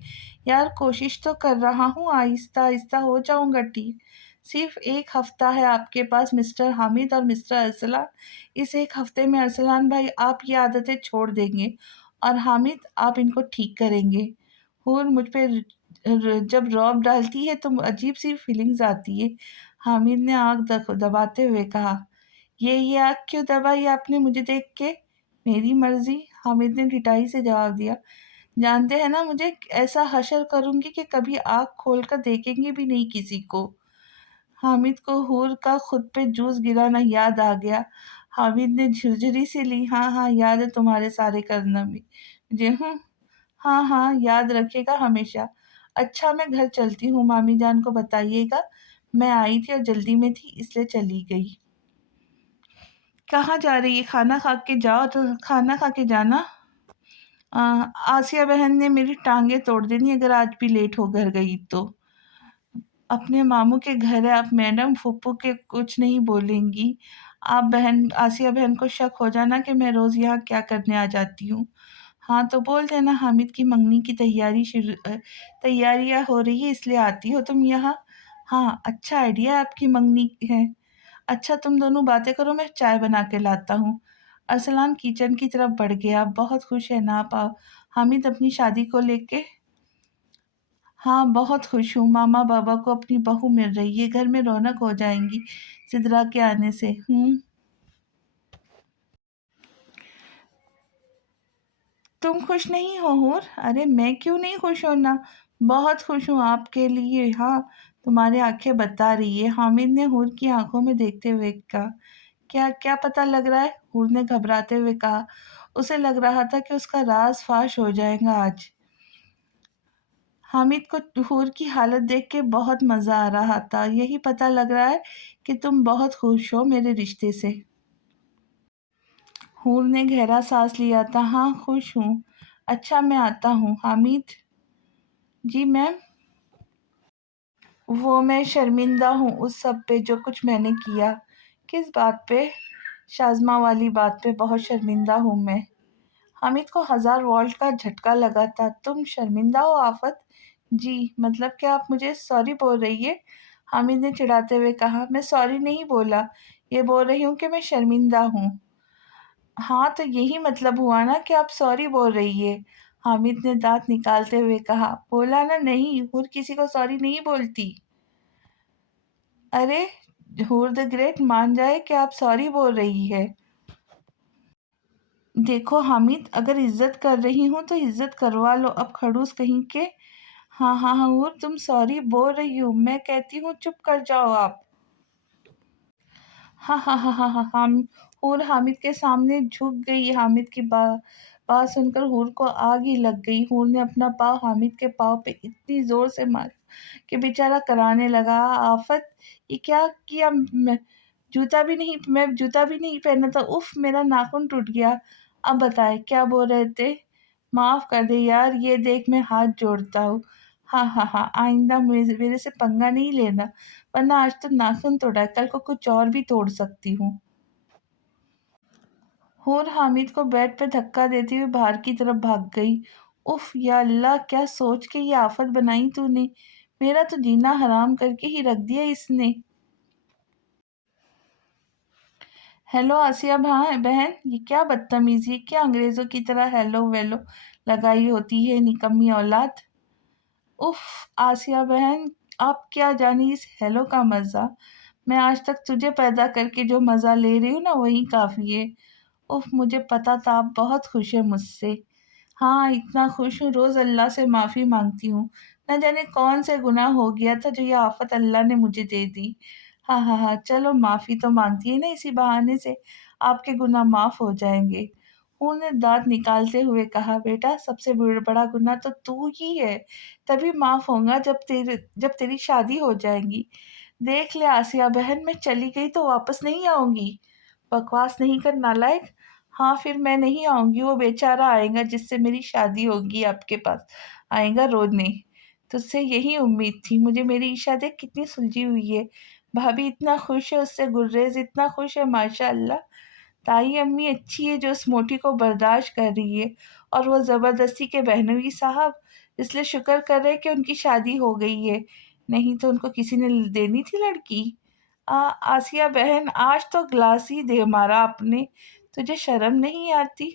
یار کوشش تو کر رہا ہوں، آہستہ آہستہ ہو جاؤں گا ٹھیک۔ صرف 1 ہفتہ ہے آپ کے پاس مسٹر حامد اور مسٹر ارسلان، اس 1 ہفتے میں ارسلان بھائی آپ یہ عادتیں چھوڑ دیں گے، اور حامد آپ ان کو ٹھیک کریں گے۔ ہور مجھ پہ جب رعب ڈالتی ہے تو عجیب سی فیلنگز آتی ہے، حامد نے آنکھ دباتے ہوئے کہا۔ یہ آنکھ کیوں دبائی آپ نے مجھے دیکھ کے؟ میری مرضی، حامد نے ڈٹائی سے جواب دیا۔ جانتے ہیں نا مجھے ایسا حشر کروں گی کہ کبھی آنکھ کھول کر دیکھیں گے بھی نہیں کسی کو۔ حامد کو ہور کا خود پہ جوس گرانا یاد آ گیا۔ حامد نے جھرجھری سے لی۔ ہاں ہاں، یاد ہے تمہارے سارے کارنامے مجھے۔ ہاں ہاں، یاد رکھے گا ہمیشہ۔ اچھا میں گھر چلتی ہوں، مامی جان کو بتائیے گا میں آئی تھی اور جلدی میں تھی اس لیے چلی گئی۔ کہاں جا رہی ہے؟ کھانا کھا کے جاؤ، تو کھانا کھا کے جانا۔ آسیہ بہن نے میری ٹانگیں توڑ دینی اگر آج بھی لیٹ ہو گھر گئی تو۔ اپنے ماموں کے گھر ہے آپ میڈم، پھپھو کے کچھ نہیں بولیں گی آپ۔ آسیہ بہن کو شک ہو جانا کہ میں روز یہاں کیا کرنے آ جاتی ہوں۔ ہاں تو بول دینا حامد کی منگنی کی تیاریاں ہو رہی ہے اس لیے آتی ہو تم یہاں۔ ہاں، اچھا آئیڈیا آپ کی منگنی ہے۔ اچھا تم دونوں باتیں کرو، میں چائے بنا کے لاتا ہوں۔ ارسلان کچن کی طرف بڑھ گیا۔ بہت خوش ہے نا آپ حامد اپنی شادی کو لے کے؟ ہاں بہت خوش ہوں، ماما بابا کو اپنی بہو مل رہی ہے، گھر میں رونق ہو جائیں گی سدرا کے آنے سے۔ تم خوش نہیں ہو حور؟ ارے میں کیوں نہیں خوش ہونا، بہت خوش ہوں آپ کے لیے۔ ہاں تمہاری آنکھیں بتا رہی ہے، حامد نے حور کی آنکھوں میں دیکھتے ہوئے کہا۔ کیا کیا پتہ لگ رہا ہے؟ حور نے گھبراتے ہوئے کہا۔ اسے لگ رہا تھا کہ اس کا راز فاش ہو جائے گا آج۔ حامد کو حور کی حالت دیکھ کے بہت مزہ آ رہا تھا۔ یہی پتہ لگ رہا ہے کہ تم بہت خوش ہو میرے رشتے سے۔ حور نے گہرا سانس لیا تھا۔ ہاں خوش ہوں۔ اچھا میں آتا ہوں۔ حامد جی میم۔ وہ میں شرمندہ ہوں اس سب پہ جو کچھ میں نے کیا۔ کس بات پہ؟ شازمہ والی بات پہ بہت شرمندہ ہوں میں۔ حامد کو 1000 وولٹ کا جھٹکا لگا تھا۔ تم شرمندہ ہو آفت؟ جی مطلب کہ آپ مجھے سوری بول رہی ہے؟ حامد نے چڑھاتے ہوئے کہا۔ میں سوری نہیں بولا، یہ بول رہی ہوں کہ میں شرمندہ ہوں۔ ہاں تو یہی مطلب ہوا نا کہ آپ سوری بول رہی ہے، حامد نے دانت نکالتے ہوئے کہا۔ بولا نا نہیں، حور کسی کو سوری نہیں بولتی۔ ارے حور دا گریٹ مان جائے کہ آپ سوری بول رہی ہے۔ دیکھو حامد، اگر عزت کر رہی ہوں تو عزت کروا لو، اب خڑوس کہیں کے۔ ہاں ہاں حور تم سوری بول رہی ہو، میں کہتی ہوں چپ کر جاؤ آپ۔ ہاں ہاں ہاں ہاں ہاں ہاں حور حامد کے سامنے جھک گئی۔ حامد کی بات سن کر حور کو آگ ہی لگ گئی۔ حور نے اپنا پاؤں حامد کے پاؤں پہ اتنی زور سے مارا کہ بیچارہ کرانے لگا۔ آفت یہ کیا کیا؟ میں جوتا بھی نہیں پہنا تھا، اف میرا ناخن ٹوٹ گیا۔ اب بتائے کیا بول رہے تھے؟ معاف کر دے یار، یہ دیکھ میں ہاتھ جوڑتا ہوں۔ ہاں ہاں ہاں آئندہ میرے سے پنگا نہیں لینا، ورنہ آج تو ناخن توڑا، کل کو کچھ اور بھی توڑ سکتی ہوں۔ حور حامد کو بیڈ پہ دھکا دیتی ہوئی باہر کی طرف بھاگ گئی۔ اف یا اللہ، کیا سوچ کے یہ آفت بنائی تو نے، میرا تو جینا حرام کر کے ہی رکھ دیا اس نے۔ ہیلو آسیہ بہن، یہ کیا بدتمیزی، کیا انگریزوں کی طرح ہیلو ویلو لگائی ہوتی ہے نکمی اولاد۔ اف آسیہ بہن، آپ کیا جانی اس ہیلو کا مزہ، میں آج تک تجھے پیدا کر کے جو مزہ لے رہی ہوں نا وہی کافی ہے۔ اف مجھے پتا تھا آپ بہت خوش ہیں مجھ سے۔ ہاں اتنا خوش ہوں، روز اللہ سے معافی مانگتی ہوں، نہ جانے کون سے گناہ ہو گیا تھا جو یہ آفت اللہ نے مجھے دے دی۔ ہاں ہاں ہاں چلو معافی تو مانگتی ہے نا، اسی بہانے سے آپ کے گناہ معاف ہو جائیں گے۔ انہوں نے دانت نکالتے ہوئے کہا۔ بیٹا سب سے بڑا گناہ تو ہی ہے، تبھی معاف ہوگا جب تیری شادی ہو جائے گی۔ دیکھ لے آسیہ بہن، میں چلی گئی تو واپس نہیں آؤں گی۔ بکواس نہیں کر نالائق۔ ہاں پھر میں نہیں آؤں گی، وہ بیچارہ آئے گا جس سے میری شادی ہوگی، آپ کے پاس آئے گا رونے۔ تجھ سے یہی امید تھی مجھے، میری عشا دیکھ کتنی سلجھی ہوئی ہے، بھابھی اتنا خوش ہے اس سے، گریز اتنا خوش ہے، ماشاء اللہ۔ تائی امی اچھی ہے جو اس موٹی کو برداشت کر رہی ہے، اور وہ زبردستی کے بہنوئی صاحب اس لیے شکر کر رہے کہ ان کی شادی ہو گئی ہے، نہیں تو ان کو کسی نے دینی تھی لڑکی۔ آسیہ بہن آج تو گلاس ہی دے مارا آپ نے، تجھے شرم نہیں آتی؟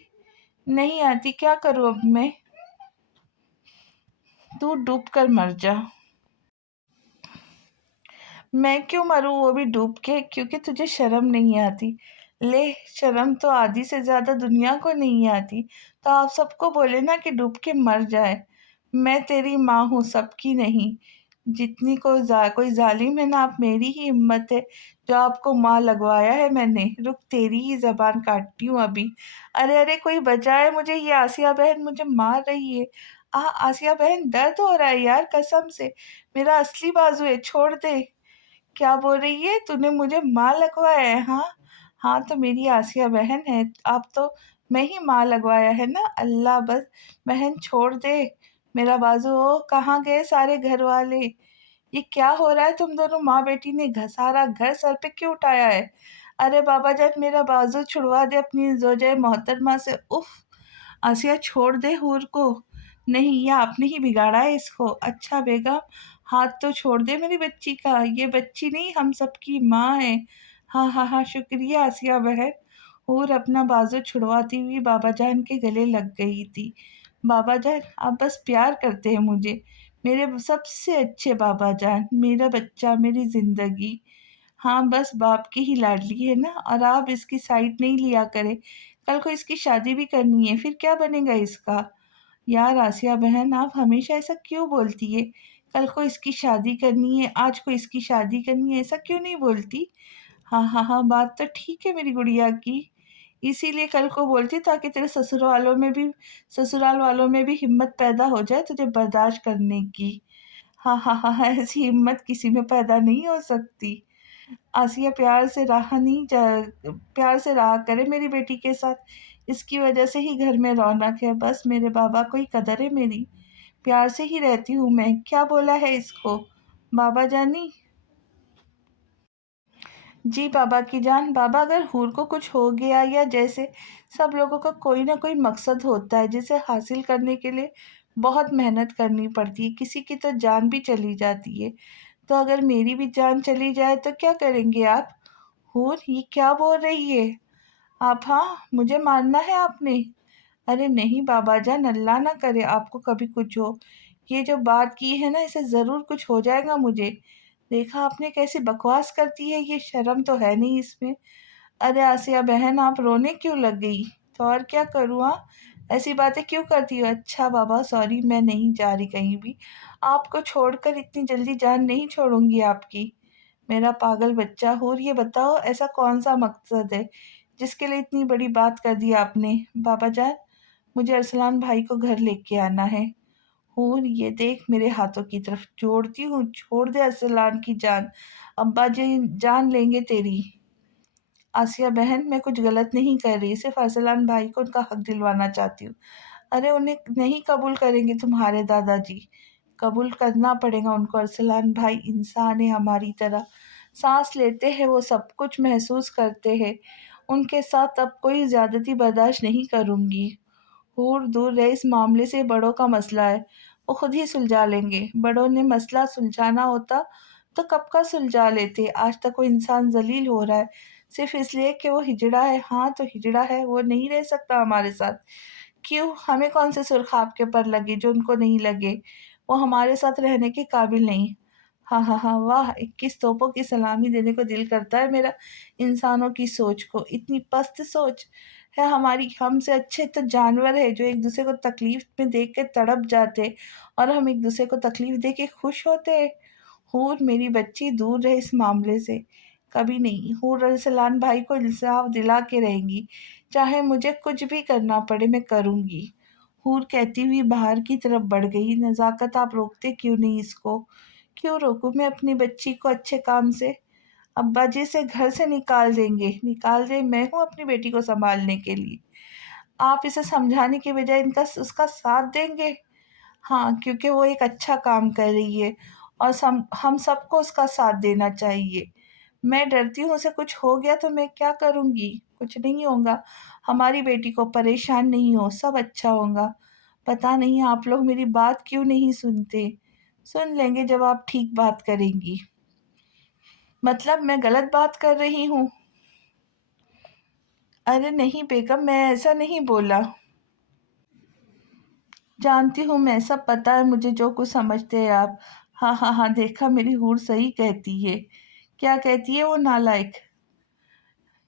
نہیں آتی، کیا کروں اب میں؟ تو ڈوب کر مر جا۔ میں کیوں مروں وہ بھی ڈوب کے، کیونکہ تجھے شرم نہیں آتی۔ لے شرم تو آدھی سے زیادہ دنیا کو نہیں آتی، تو آپ سب کو بولے نا کہ ڈوب کے مر جائے۔ میں تیری ماں ہوں، سب کی نہیں۔ جتنی کوئی ظالم ہے نا، آپ میری ہی ہمت ہے جو آپ کو ماں لگوایا ہے میں نے۔ رک تیری ہی زبان کاٹتی ہوں ابھی۔ ارے ارے کوئی بچائے مجھے، یہ آسیہ بہن مجھے مار رہی ہے۔ آسیہ بہن درد ہو رہا ہے یار، قسم سے میرا اصلی بازو ہے، چھوڑ دے۔ کیا بول رہی ہے؟ تو نے مجھے ماں لگوایا ہے؟ ہاں ہاں تو میری آسیہ بہن ہے، اب تو میں ہی ماں لگوایا ہے نا، اللہ بس بہن چھوڑ دے میرا بازو۔ کہاں گئے سارے گھر والے؟ یہ کیا ہو رہا ہے؟ تم دونوں ماں بیٹی نے سارا گھر سر پہ کیوں اٹھایا ہے؟ ارے بابا جان میرا بازو چھڑوا دے اپنی زوجہ محترمہ سے۔ اف آسیہ چھوڑ دے حور کو۔ نہیں یہ آپ نے ہی بگاڑا ہے اس کو۔ اچھا بیگم ہاتھ تو چھوڑ دے میری بچی کا، یہ بچی نہیں ہم سب کی ماں ہے۔ ہاں ہاں ہاں شکریہ آسیہ بہن۔ और अपना बाजू छुड़वाती हुई बाबा जान के गले लग गई थी। बाबा जान, आप बस प्यार करते हैं मुझे, मेरे सबसे अच्छे बाबा जान, मेरा बच्चा, मेरी जिंदगी। हाँ, बस बाप की ही लाडली है ना, और आप इसकी साइड नहीं लिया करें। कल को इसकी शादी भी करनी है, फिर क्या बनेगा इसका? यार आसिया बहन, आप हमेशा ऐसा क्यों बोलती है? कल को इसकी शादी करनी है, आज को इसकी शादी करनी है, ऐसा क्यों नहीं बोलती? हाँ हाँ हाँ, बात तो ठीक है मेरी गुड़िया की। इसीलिए कल को बोलती, ताकि तेरे ससुराल वालों में भी हिम्मत पैदा हो जाए तुझे बर्दाश्त करने की। हाँ हाँ हाँ हाँ, ऐसी हिम्मत किसी में पैदा नहीं हो सकती। आसिया, प्यार से रहा करे मेरी बेटी के साथ। इसकी वजह से ही घर में रौनक है, बस मेरे बाबा को ही कदर है मेरी। प्यार से ही रहती हूँ मैं, क्या बोला है इसको बाबा जानी? जी बाबा की जान। बाबा, अगर हूर को कुछ हो गया, या जैसे सब लोगों का कोई ना कोई मकसद होता है जिसे हासिल करने के लिए बहुत मेहनत करनी पड़ती है, किसी की तो जान भी चली जाती है, तो अगर मेरी भी जान चली जाए तो क्या करेंगे आप? हूर, ये क्या बोल रही है आप? हाँ, मुझे मारना है आपने? अरे नहीं बाबा जान, अल्लाह ना करे आपको कभी कुछ हो। ये जो बात की है ना, इसे ज़रूर कुछ हो जाएगा मुझे। देखा आपने कैसी बकवास करती है, ये शर्म तो है नहीं इसमें। अरे आसिया बहन, आप रोने क्यों लग गई? तो और क्या करूँ? हाँ, ऐसी बातें क्यों करती हो? अच्छा बाबा, सॉरी, मैं नहीं जा रही कहीं भी। आपको छोड़कर इतनी जल्दी जान नहीं छोड़ूंगी आपकी। मेरा पागल बच्चा। और ये बताओ, ऐसा कौन सा मकसद है जिसके लिए इतनी बड़ी बात कर दी आपने? बाबा जान, मुझे अरसलान भाई को घर लेके आना है। और ये देख, मेरे हाथों की तरफ जोड़ती हूँ, छोड़ दे अरसलान की जान, अब्बा जी जान लेंगे तेरी। आसिया बहन, मैं कुछ गलत नहीं कर रही, सिर्फ अरसलान भाई को उनका हक दिलवाना चाहती हूँ। अरे उन्हें नहीं कबूल करेंगे तुम्हारे दादाजी? कबूल करना पड़ेगा उनको। अरसलान भाई इंसान है हमारी तरह, सांस लेते हैं, वो सब कुछ महसूस करते हैं। उनके साथ अब कोई ज्यादती बर्दाश्त नहीं करूंगी। दूर दूर रहे, इस मामले से बड़ों का मसला है, वो खुद ही सुलझा लेंगे। बड़ों ने मसला सुलझाना होता तो कब का सुलझा लेते। आज तक वो इंसान जलील हो रहा है सिर्फ इसलिए कि वो हिजड़ा है। हाँ तो हिजड़ा है, वो नहीं रह सकता हमारे साथ। क्यों, हमें कौन से सुर्ख आपके पर लगे जो उनको नहीं लगे? वो हमारे साथ रहने के काबिल नहीं। हाँ हाँ हाँ, वाह, 21 तोपों की सलामी देने को दिल करता है मेरा इंसानों की सोच को। इतनी पस्त सोच है हमारी। हमसे अच्छे तो जानवर है जो एक दूसरे को तकलीफ में देख के तड़प जाते, और हम एक दूसरे को तकलीफ दे के खुश होते। हूर, मेरी बच्ची, दूर रहे इस मामले से। कभी नहीं। हूर अरसलान भाई को इंसाफ दिला के रहेंगी, चाहे मुझे कुछ भी करना पड़े, मैं करूंगी। हूर कहती हुई बाहर की तरफ बढ़ गई। नज़ाकत, आप रोकते क्यों नहीं इसको? क्यों रोकूं मैं अपनी बच्ची को अच्छे काम से? अब्बा जी से घर से निकाल देंगे, निकाल दे, मैं हूँ अपनी बेटी को संभालने के लिए। आप इसे समझाने के बजाय इनका उसका साथ देंगे। हाँ, क्योंकि वो एक अच्छा काम कर रही है, और हम सबको उसका साथ देना चाहिए। मैं डरती हूँ उसे कुछ हो गया तो मैं क्या करूँगी? कुछ नहीं होगा, हमारी बेटी को परेशान नहीं हो, सब अच्छा होगा। पता नहीं आप लोग मेरी बात क्यों नहीं सुनते? सुन लेंगे जब आप ठीक बात करेंगी। मतलब मैं गलत बात कर रही हूँ? अरे नहीं बेगम, मैं ऐसा नहीं बोला। जानती हूँ मैं, सब पता है मुझे जो कुछ समझते हैं आप। हाँ हाँ हाँ, देखा, मेरी हूर सही कहती है। क्या कहती है वो नालायक?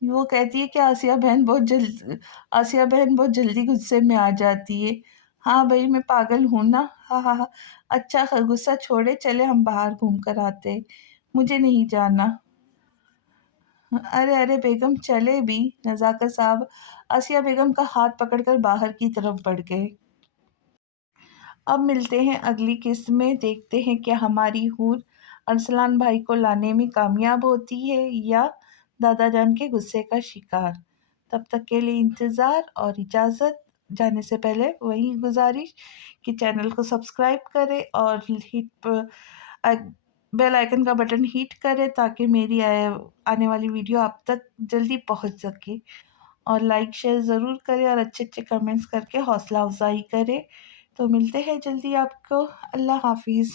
वो कहती है कि आसिया बहन बहुत जल्दी गुस्से में आ जाती है। हाँ भाई, मैं पागल हूँ ना। हाँ हाँ हाँ। अच्छा, गुस्सा छोड़े, चले हम बाहर घूम कर आते हैं। मुझे नहीं जाना। अरे अरे बेगम, चले भी। नज़ाकत साहब आसिया बेगम का हाथ पकड़कर बाहर की तरफ बढ़ गए। अब मिलते हैं अगली किस्त में, देखते हैं कि हमारी हूर अरसलान भाई को लाने में कामयाब होती है या दादा जान के गुस्से का शिकार। तब तक के लिए इंतज़ार और इजाज़त। जाने से पहले वही गुजारिश कि चैनल को सब्सक्राइब करें और बेल आइकन का बटन हिट करें, ताकि मेरी आने वाली वीडियो आप तक जल्दी पहुंच सके। और लाइक शेयर ज़रूर करें, और अच्छे अच्छे कमेंट्स करके हौसला अफजाई करें। तो मिलते हैं जल्दी आपको। अल्लाह हाफिज़।